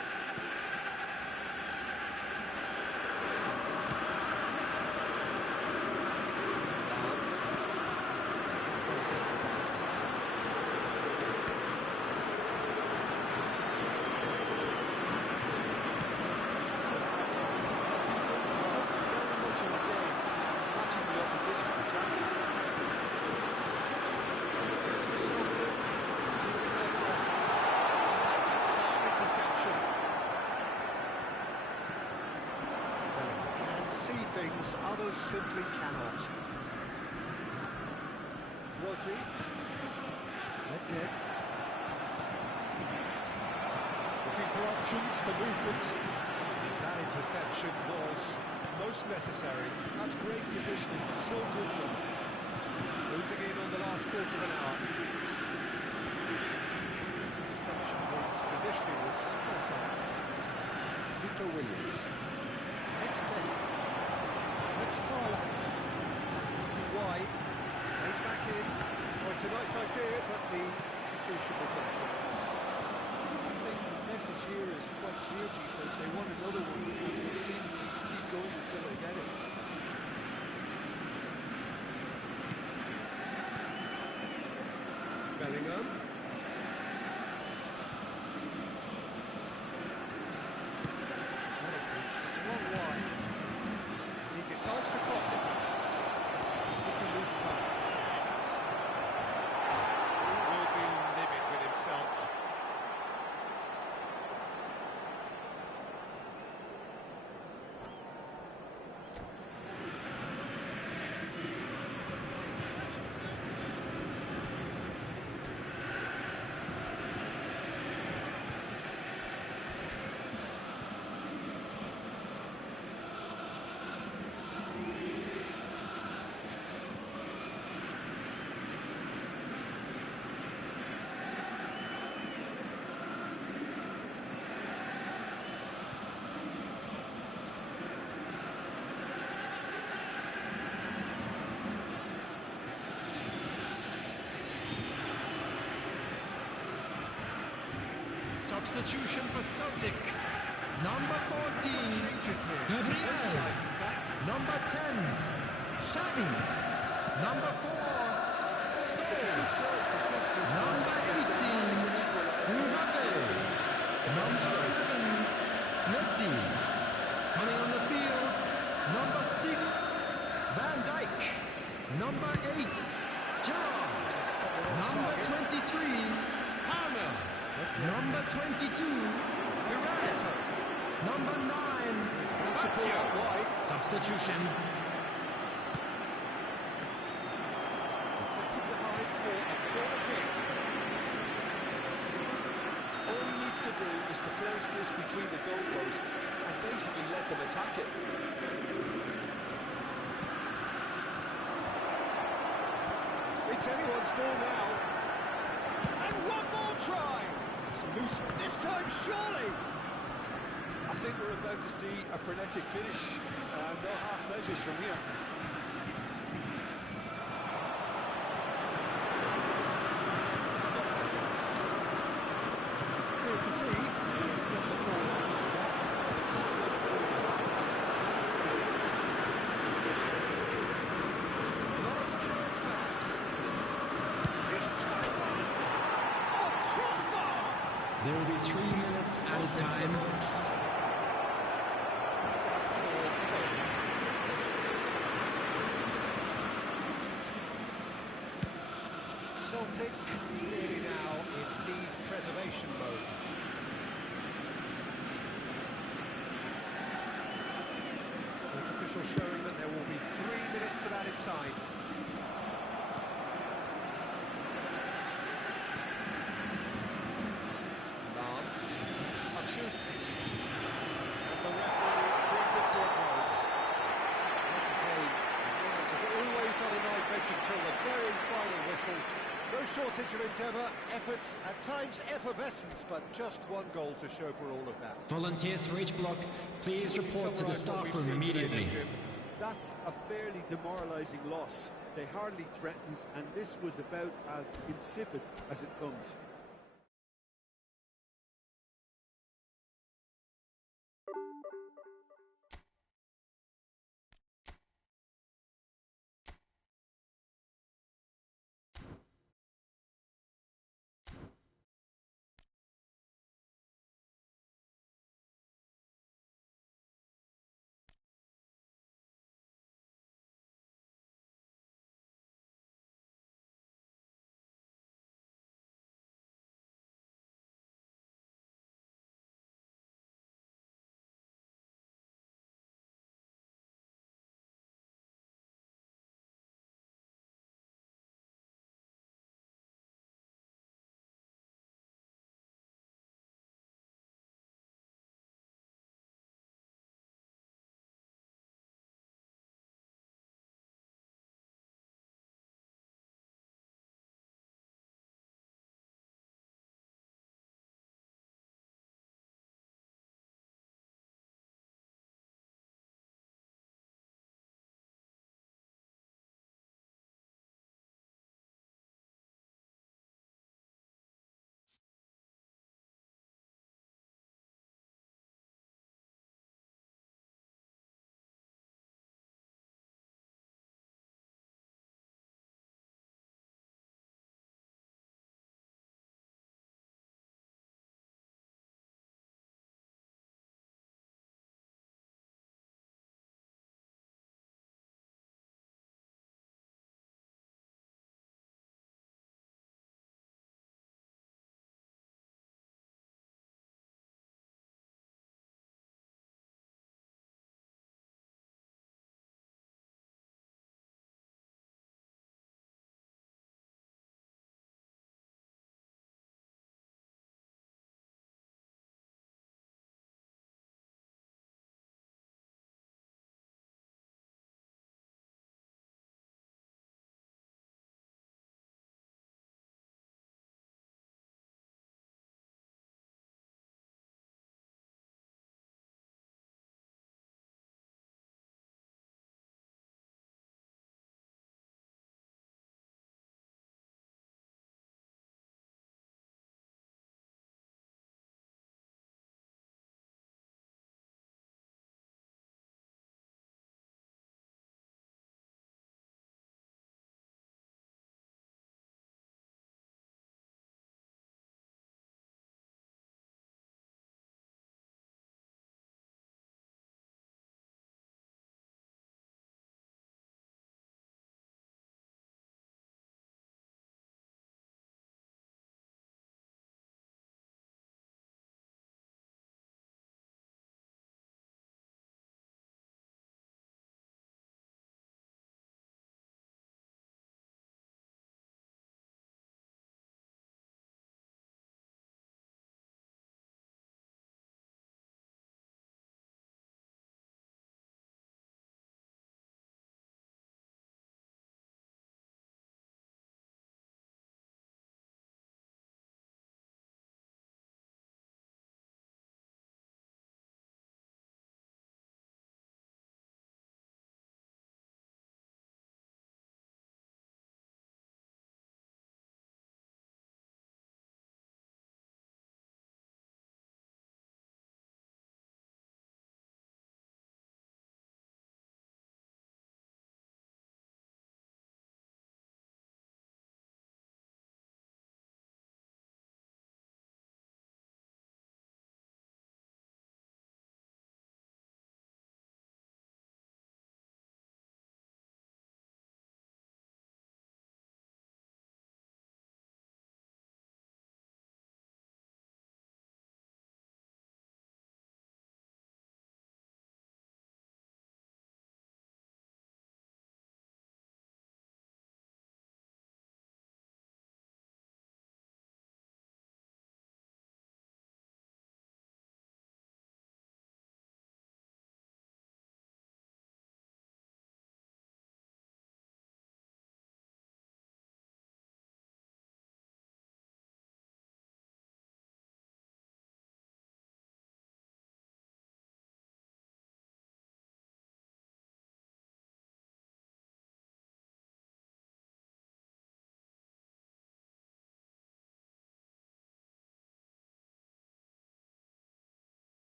Things others simply cannot. Rodri. Looking for options for movement. That interception was most necessary. That's great positioning, so good for him. Closing in on the last quarter of an hour. This interception, his positioning was spot on. Nico Williams. It's Messi. It's Haaland. Looking wide. Played back in. Oh, it's a nice idea, but the execution was lacking. I think the message here is quite clear, Peter. They want another one, and will seemingly keep going until they get it. Bellingham. That has been swung wide. He decides to cross it. It's a pretty loose pass. He will be livid with himself. Substitution for Celtic. Number 14, Changes here. Dobry. Both sides, in fact. Number 10, Chroń. Number 4, It's a good Scholes. show, persistence. Number 18, Mbappe. Number 11, Messi. Coming on the field, number 6, Van Dijk. Number 8, Gerrard. Number 23, Palmer. Number 22, Perez. Number 9. Support out wide. Substitution. Deflected behind for a corner kick. All he needs to do is to place this between the goalposts and basically let them attack it. It's anyone's ball now. And one more try. It's loose this time, surely. I think we're about to see a frenetic finish. No half measures from here. It's clear to see he's not at all happy with that. The pass was last chance, perhaps. It's trying one. Oh, crossbar! There will be 3 minutes at a time. Celtic clearly now in lead preservation mode. Sports official showing that there will be 3 minutes of added time. Lam. Abschluss. And the referee brings it to a close. That's a game. As always on a knife edge until the very final whistle. No shortage of endeavour, effort, at times effervescence, but just one goal to show for all of that. Volunteers for each block, please report to the staff room immediately. That's a fairly demoralising loss. They hardly threatened, and this was about as insipid as it comes.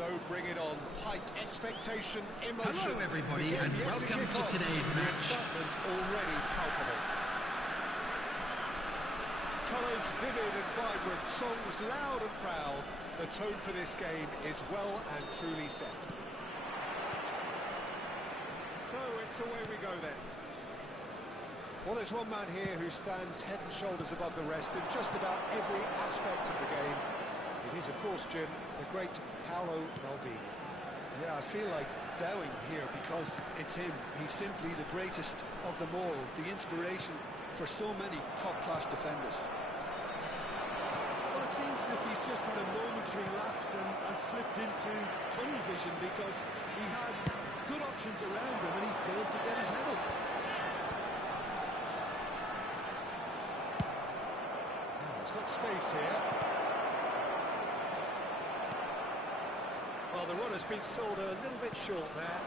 So bring it on. Height, expectation, emotion. Hello everybody Again, and yet welcome kick to off. today's The match. excitement's already palpable. Colours vivid and vibrant, songs loud and proud. The tone for this game is well and truly set. So it's away we go then. Well, there's one man here who stands head and shoulders above the rest in just about every aspect of the game. It is, of course, Jim, the great Paolo Maldini. Yeah, I feel like bowing here because it's him. He's simply the greatest of them all, the inspiration for so many top-class defenders. Well, it seems as if he's just had a momentary lapse and slipped into tunnel vision because he had good options around him and he failed to get his head up. Now, he's got space here. Well, the run has been sold a little bit short there.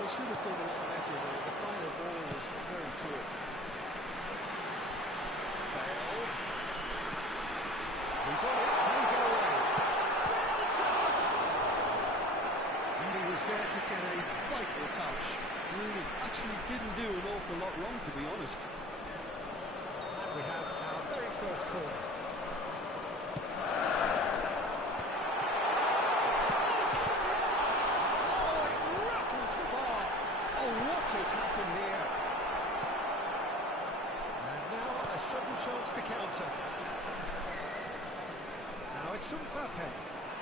They should have done a lot better there. The final ball was very poor. Bale. He's on it, can he get away? Bale chance! And he was there to get a vital touch. Really, actually didn't do an awful lot wrong, to be honest. And we have our very first corner. What has happened here? And now a sudden chance to counter. Now it's Mbappe.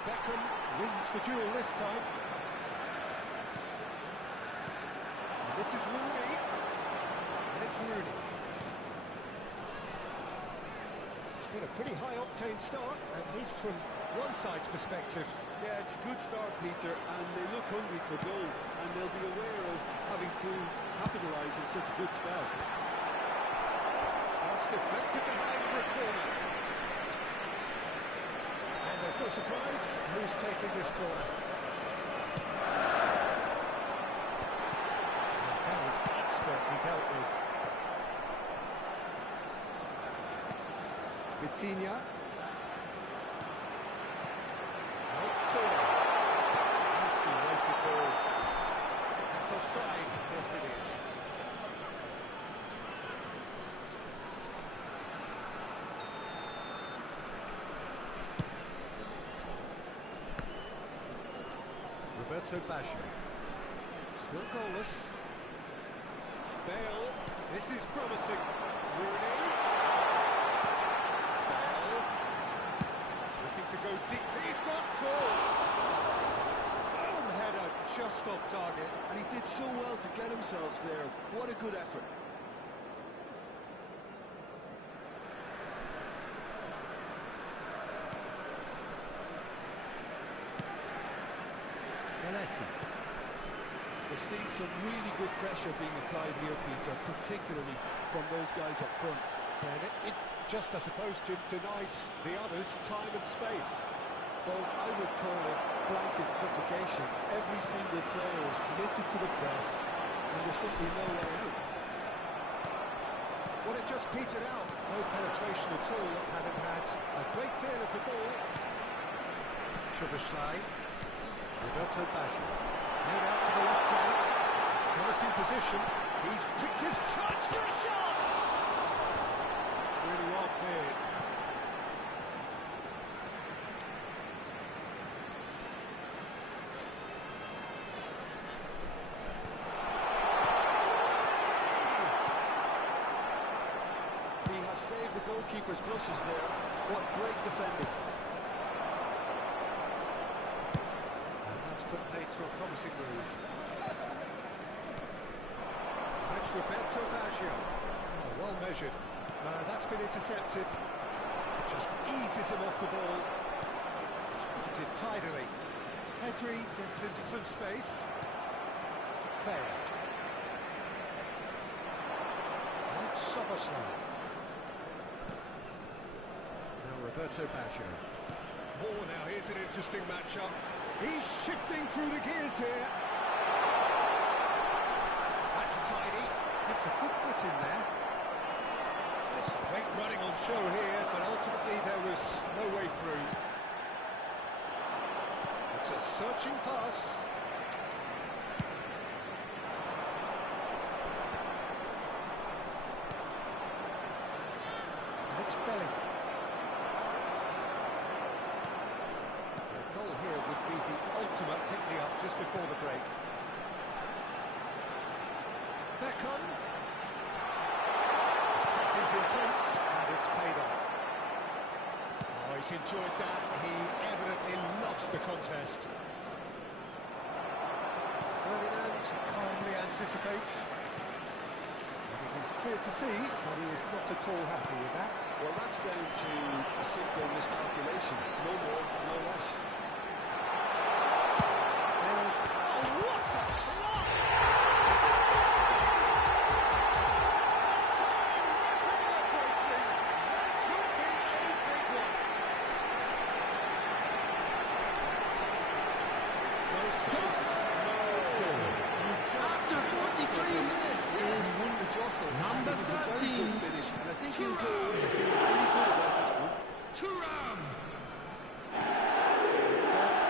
Beckham wins the duel this time. And this is Rooney. And it's Rooney. It's been a pretty high-octane start, at least from one side's perspective. Yeah, it's a good start, Peter, and they look hungry for goals, and they'll be aware of having to capitalise in such a good spell. Just deflected behind for a corner. And there's no surprise who's taking this corner. And that is expertly dealt with. Vitinha. Now it's Turner. Nicely weighted ball. That's offside. Yes, it is. Roberto Baggio. Still goalless. Bale. This is promising. Rooney. Bale. Looking to go deep. He's got four. Firm header just off target. And he did so well to get himself there. What a good effort. We're seeing some really good pressure being applied here, Peter, particularly from those guys up front. And it just, I suppose, denies the others time and space. Well, I would call it blanket suffocation. Every single player is committed to the press, and there's simply no way out. Well, it just petered out. No penetration at all, having had a great deal of the ball. Szoboszlai. Roberto Baggio. Made out to the left flank. It's a promising position. He's picked his chance for a shot! It's really well cleared. He has saved the goalkeeper's blushes there. What great defending. Put paid to a promising move. That's Roberto Baggio. Oh, well measured. That's been intercepted. Just eases him off the ball. Distributed tidily. Pedri gets into some space. Bale. And it's Szoboszlai. Now Roberto Baggio. Oh, now here's an interesting matchup. He's shifting through the gears here. That's tidy. That's a good foot in there. There's some great running on show here, but ultimately there was no way through. It's a searching pass. And it's Belling. The goal here would be the ultimate pick-me-up just before the break. Beckham. Pressing's intense, and it's paid off. Oh, he's enjoyed that. He evidently loves the contest. Ferdinand calmly anticipates. And it is clear to see that he is not at all happy with that. Well, that's down to a simple miscalculation. No more, no less. Oh, what a fly! After 43 minutes is Won the jostle. number It was a very 13. good finish, and I think he'll go away feeling pretty good about that one. Thuram. First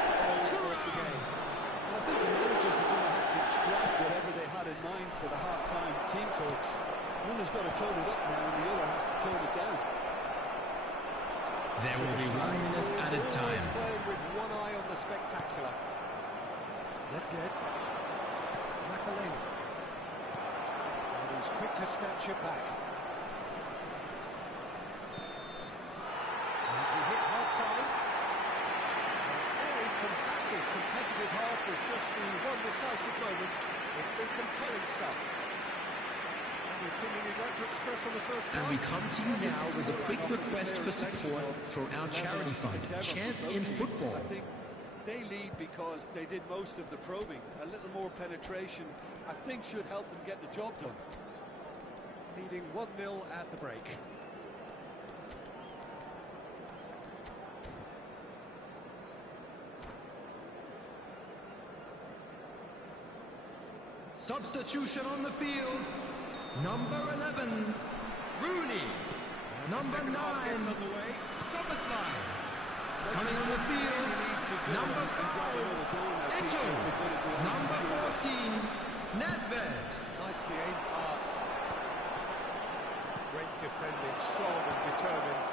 goal of the game. And I think the managers are going to have to scrap whatever they had in mind for the half-time team talks. One has got to tone it up now, and the other has to tone it down. There will be 1 minute added time. Always playing with one eye on the spectacular. Good. Makaleli. And he's quick to snatch it back. And we hit half-time. A very combative, competitive half with just the one decisive moment. It's been compelling stuff. Any opinion you'd like to express on the first half? And we come to you now with a quick request for support for our charity fund, Chance in Football. I think they lead because they did most of the probing. A little more penetration, I think, should help them get the job done. Leading 1-0 at the break. Substitution on the field. Number 11, Rooney. Number 9, Soboslai. Coming on the field, number 5, Ito. Number 14, Nedved. Nicely aimed pass. Great defending, strong and determined.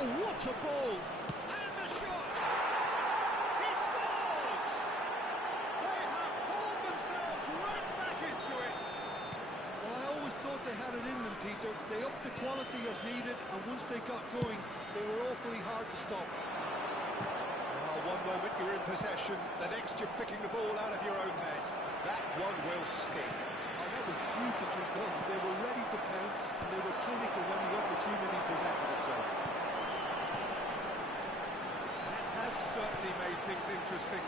Oh, what a ball! And the shot! He scores! They have hauled themselves right back into it. Well, I always thought they had it in them, Peter. They upped the quality as needed, and once they got going, they were awfully hard to stop. Well, one moment you're in possession, the next you're picking the ball out of your own net. That one will sting. Oh, that was beautifully done. They were ready to pounce, and they were clinical when the opportunity presented itself. That has certainly made things interesting.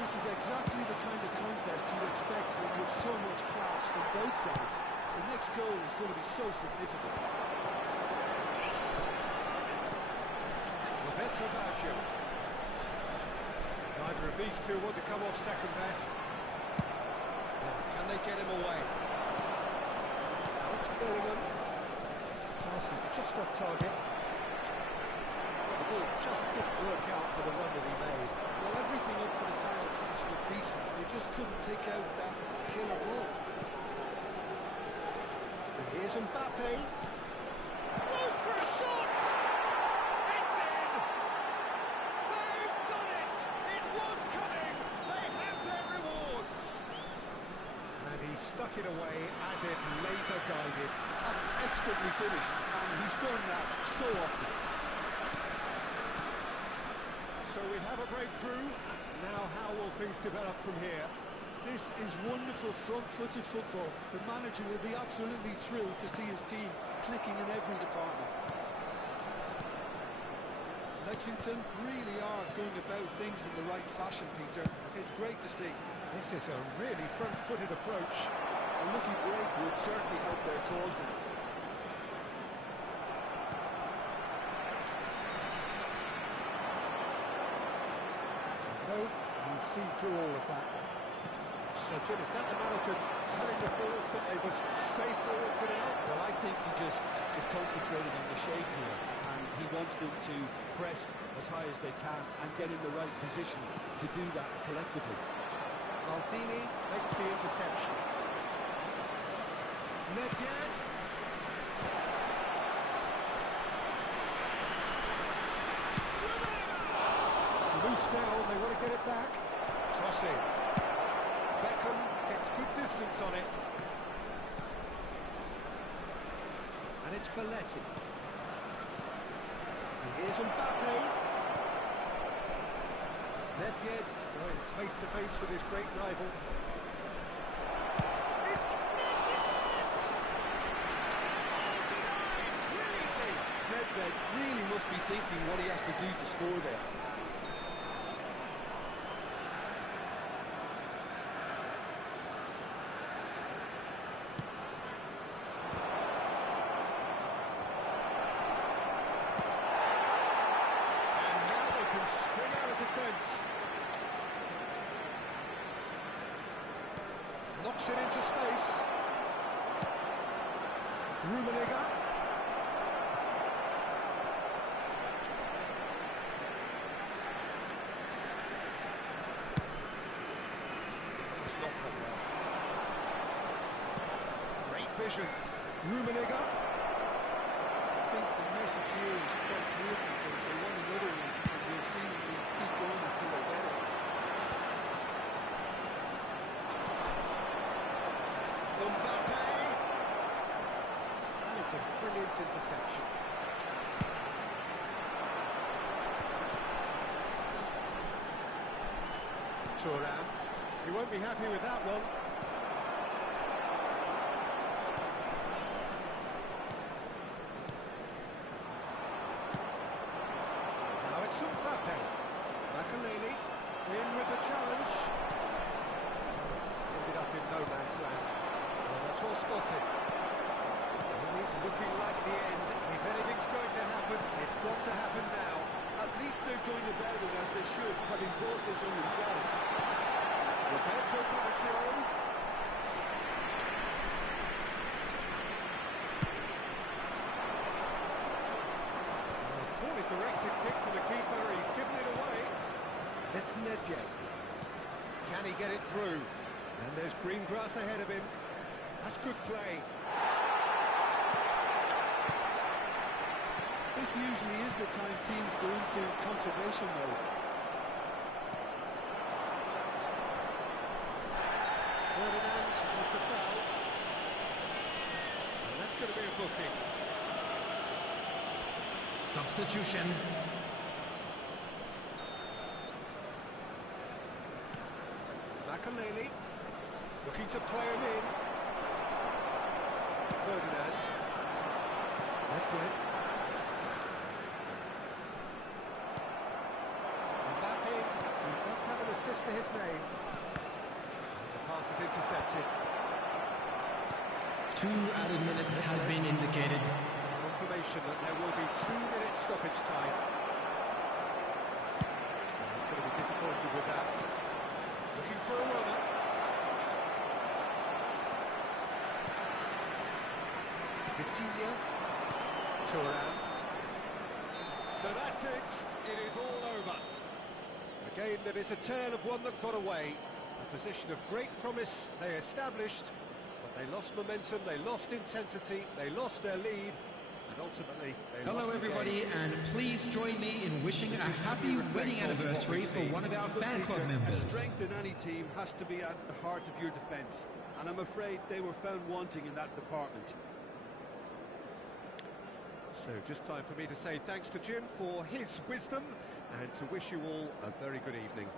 This is exactly the kind of contest you'd expect when you have so much class from both sides. The next goal is going to be so significant. Neither of these two want to come off second best. Now, can they get him away? Now it's Bellingham. Pass is just off target. The ball just didn't work out for the run that he made. Well, everything up to the final pass looked decent. They just couldn't take out that killer ball. And here's Mbappe. Goes for a shot! It's in! They've done it! It was coming! They have their reward! And he stuck it away as if laser guided. That's expertly finished, and he's done that so often. So we have a breakthrough. Now how will things develop from here? This is wonderful front-footed football. The manager will be absolutely thrilled to see his team clicking in every department. Lexington really are going about things in the right fashion, Peter. It's great to see. This is a really front-footed approach. A lucky break would certainly help their cause now. No, he's seen through all of that. So, Jim, is that the manager telling the forwards that they must stay forward for now? Well, I think he just is concentrating on the shape here, and he wants them to press as high as they can and get in the right position to do that collectively. Maldini makes the interception. Nedved. It's loose now, they want to get it back. Crossing. Beckham gets good distance on it. And it's Belletti. And here's Mbappe. Nedved going face to face with his great rival. It's Nedved! Oh, denied brilliantly! Nedved really must be thinking what he has to do to score there. Spring out of defence. Knocks it into space. Rummenigge. It's not gone well. Great vision. Rummenigge. I think the message here is quite clear for them. They want another one, and we'll see if they keep going until they get it. Mbappe! That is a brilliant interception. Thuram. He won't be happy with that one. Mbappe. Makaleli in with the challenge. It's ended up in no man's land. Well, that's well spotted. It is looking like the end. If anything's going to happen, it's got to happen now. At least they're going about it as they should, having brought this on themselves. Roberto Baggio. Poorly directed kick from the keeper, he's given it away. It's Nedved. Can he get it through? And there's green grass ahead of him. That's good play. This usually is the time teams go into conservation mode. Ferdinand with the foul. And that's going to be a booking. Substitution. Makaleli looking to play him in. Ferdinand. Nedved. Mbappe, who does have an assist to his name. The pass is intercepted. 2 added minutes has been indicated. Confirmation that there will be 2 minutes stoppage time. He's going to be disappointed with that. Looking for a runner. Vitinha. Thuram. So that's it. It is all over. A game that is a tale of one that got away. A position of great promise they established, but they lost momentum, they lost intensity, they lost their lead. And ultimately, they Hello lost the everybody, game. and please join me in wishing a happy wedding anniversary for one of our fan club Peter, members. strength in any team has to be at the heart of your defence, and I'm afraid they were found wanting in that department. So just time for me to say thanks to Jim for his wisdom and to wish you all a very good evening.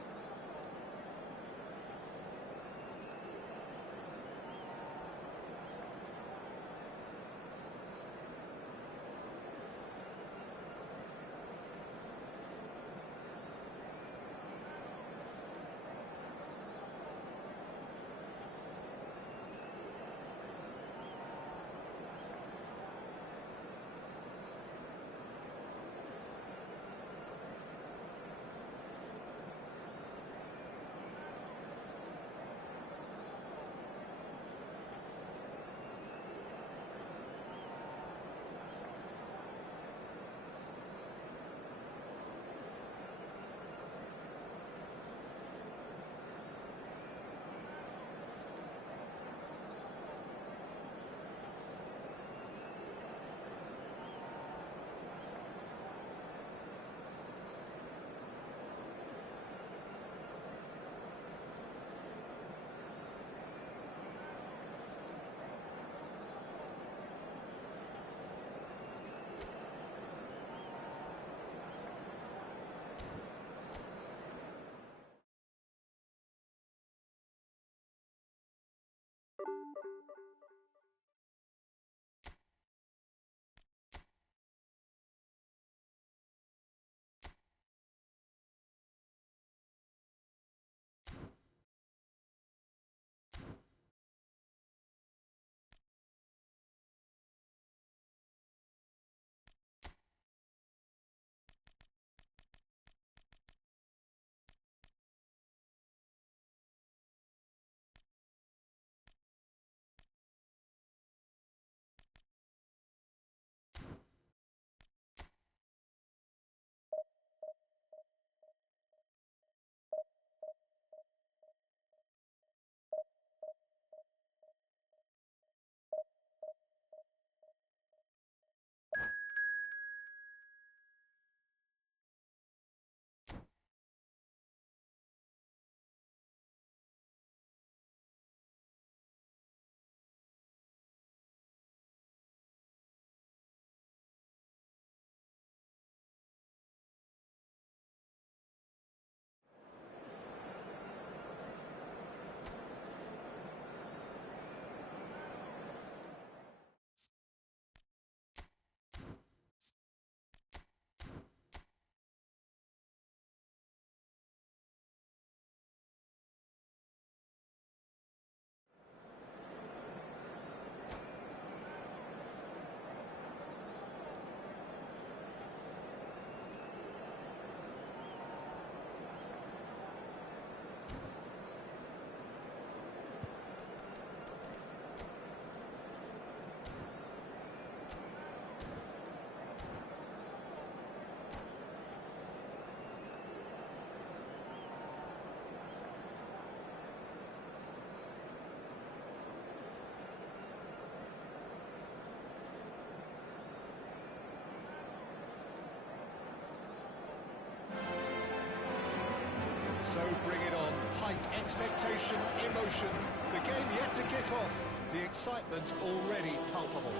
So bring it on. Hype, expectation, emotion. The game yet to kick off. The excitement already palpable.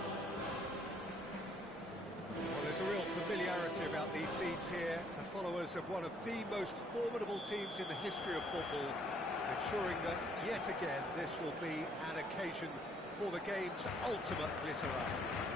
Well, there's a real familiarity about these scenes here. The followers of one of the most formidable teams in the history of football, ensuring that yet again this will be an occasion for the game's ultimate glitterati.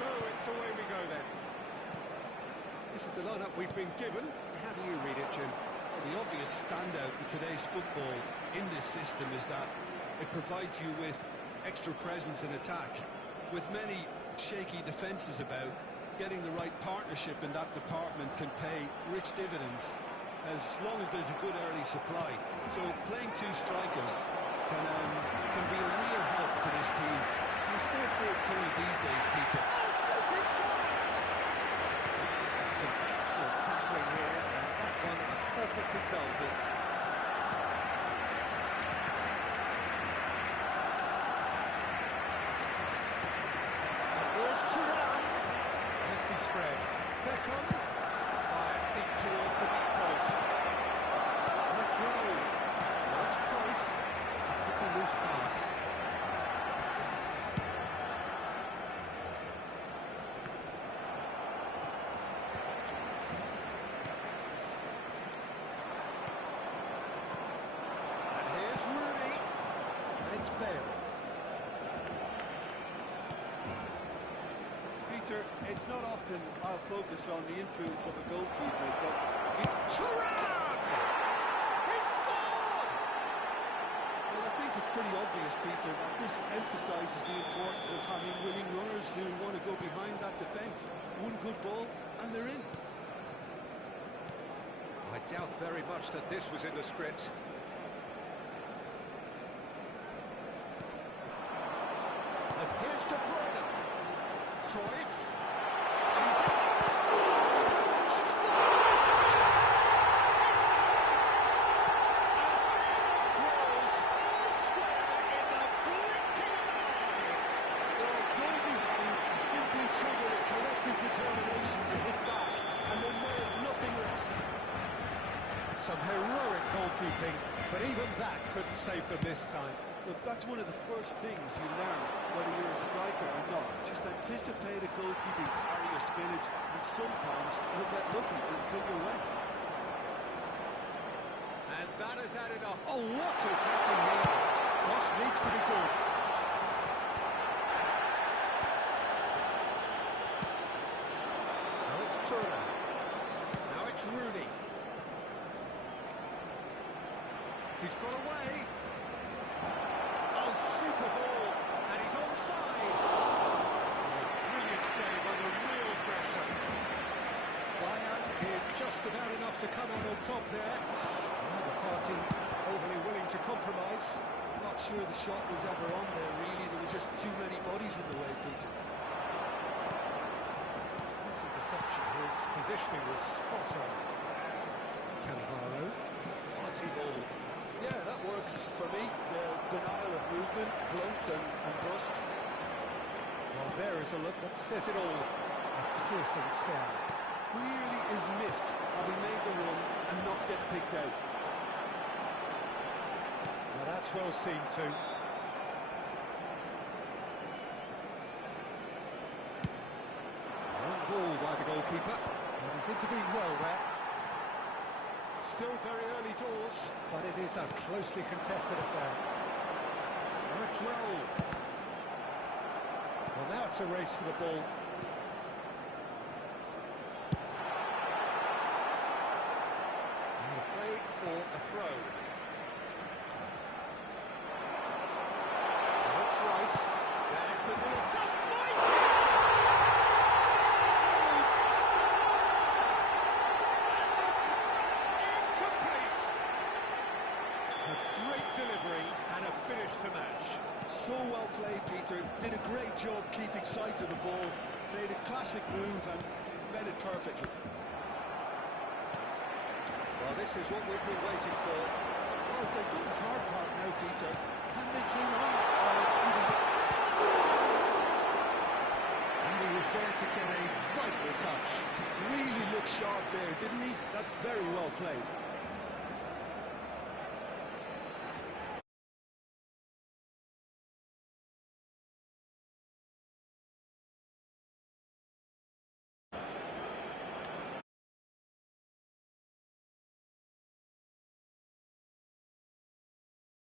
So it's away we go then. This is the lineup we've been given. How do you read it, Jim? Well, the obvious standout in today's football in this system is that it provides you with extra presence in attack. With many shaky defences about, getting the right partnership in that department can pay rich dividends as long as there's a good early supply. So playing two strikers can be a real help to this team. 4-4-2 these days, Peter. Shooting chance! Some excellent tackling here, and that one a perfect example. And here's Chroń. Nicely spread. Beckham. Fired deep towards the back post. Now it's Cruyff. It's a pretty loose pass. It's Bale. Peter, it's not often I'll focus on the influence of a goalkeeper, but... Chroń! He scored! Well, I think it's pretty obvious, Peter, that this emphasises the importance of having willing runners who want to go behind that defence. One good ball, and they're in. I doubt very much that this was in the script. And here's De Bruyne. Cruyff. He's in on the shot. It's Boże! And there grows all square in the blinking of an eye. Well, goal behind simply triggered a collective determination to hit back, and they made nothing less. Some heroic goalkeeping, but even that couldn't save them this time. Look, that's one of the first things you learn, whether you're a striker or not. Just anticipate a goalkeeping parry or spillage, and sometimes you'll get lucky, it'll come your way. And that has added up. Oh, what has happened here? Cross needs to be good. Now it's Turner. Now it's Rooney. He's got away. Oh, super ball. And he's onside. Brilliant save under real pressure. Bayern did just about enough to come out on top there. Neither party overly willing to compromise. I'm not sure the shot was ever on there, really. There were just too many bodies in the way, Peter. This interception, his positioning was spot on. Cannavaro, quality ball. Yeah, that works for me. The denial of movement, blunt and brusque. Well, there is a look that says it all. A piercing stare. Clearly is miffed, having made the run and not get picked out. Now that's well seen too. goalkeeper. And he's intervened well there. Still very early doors, but it is a closely contested affair. Well, now it's a race for the ball. And the play for a throw. Looks Rice. There's the deal. It's a mighty it's complete. A great delivery and a finish to match. So well played, Peter. Did a great job keeping sight of the ball. Made a classic move and met it perfectly. Well, this is what we've been waiting for. Well, they've done the hard part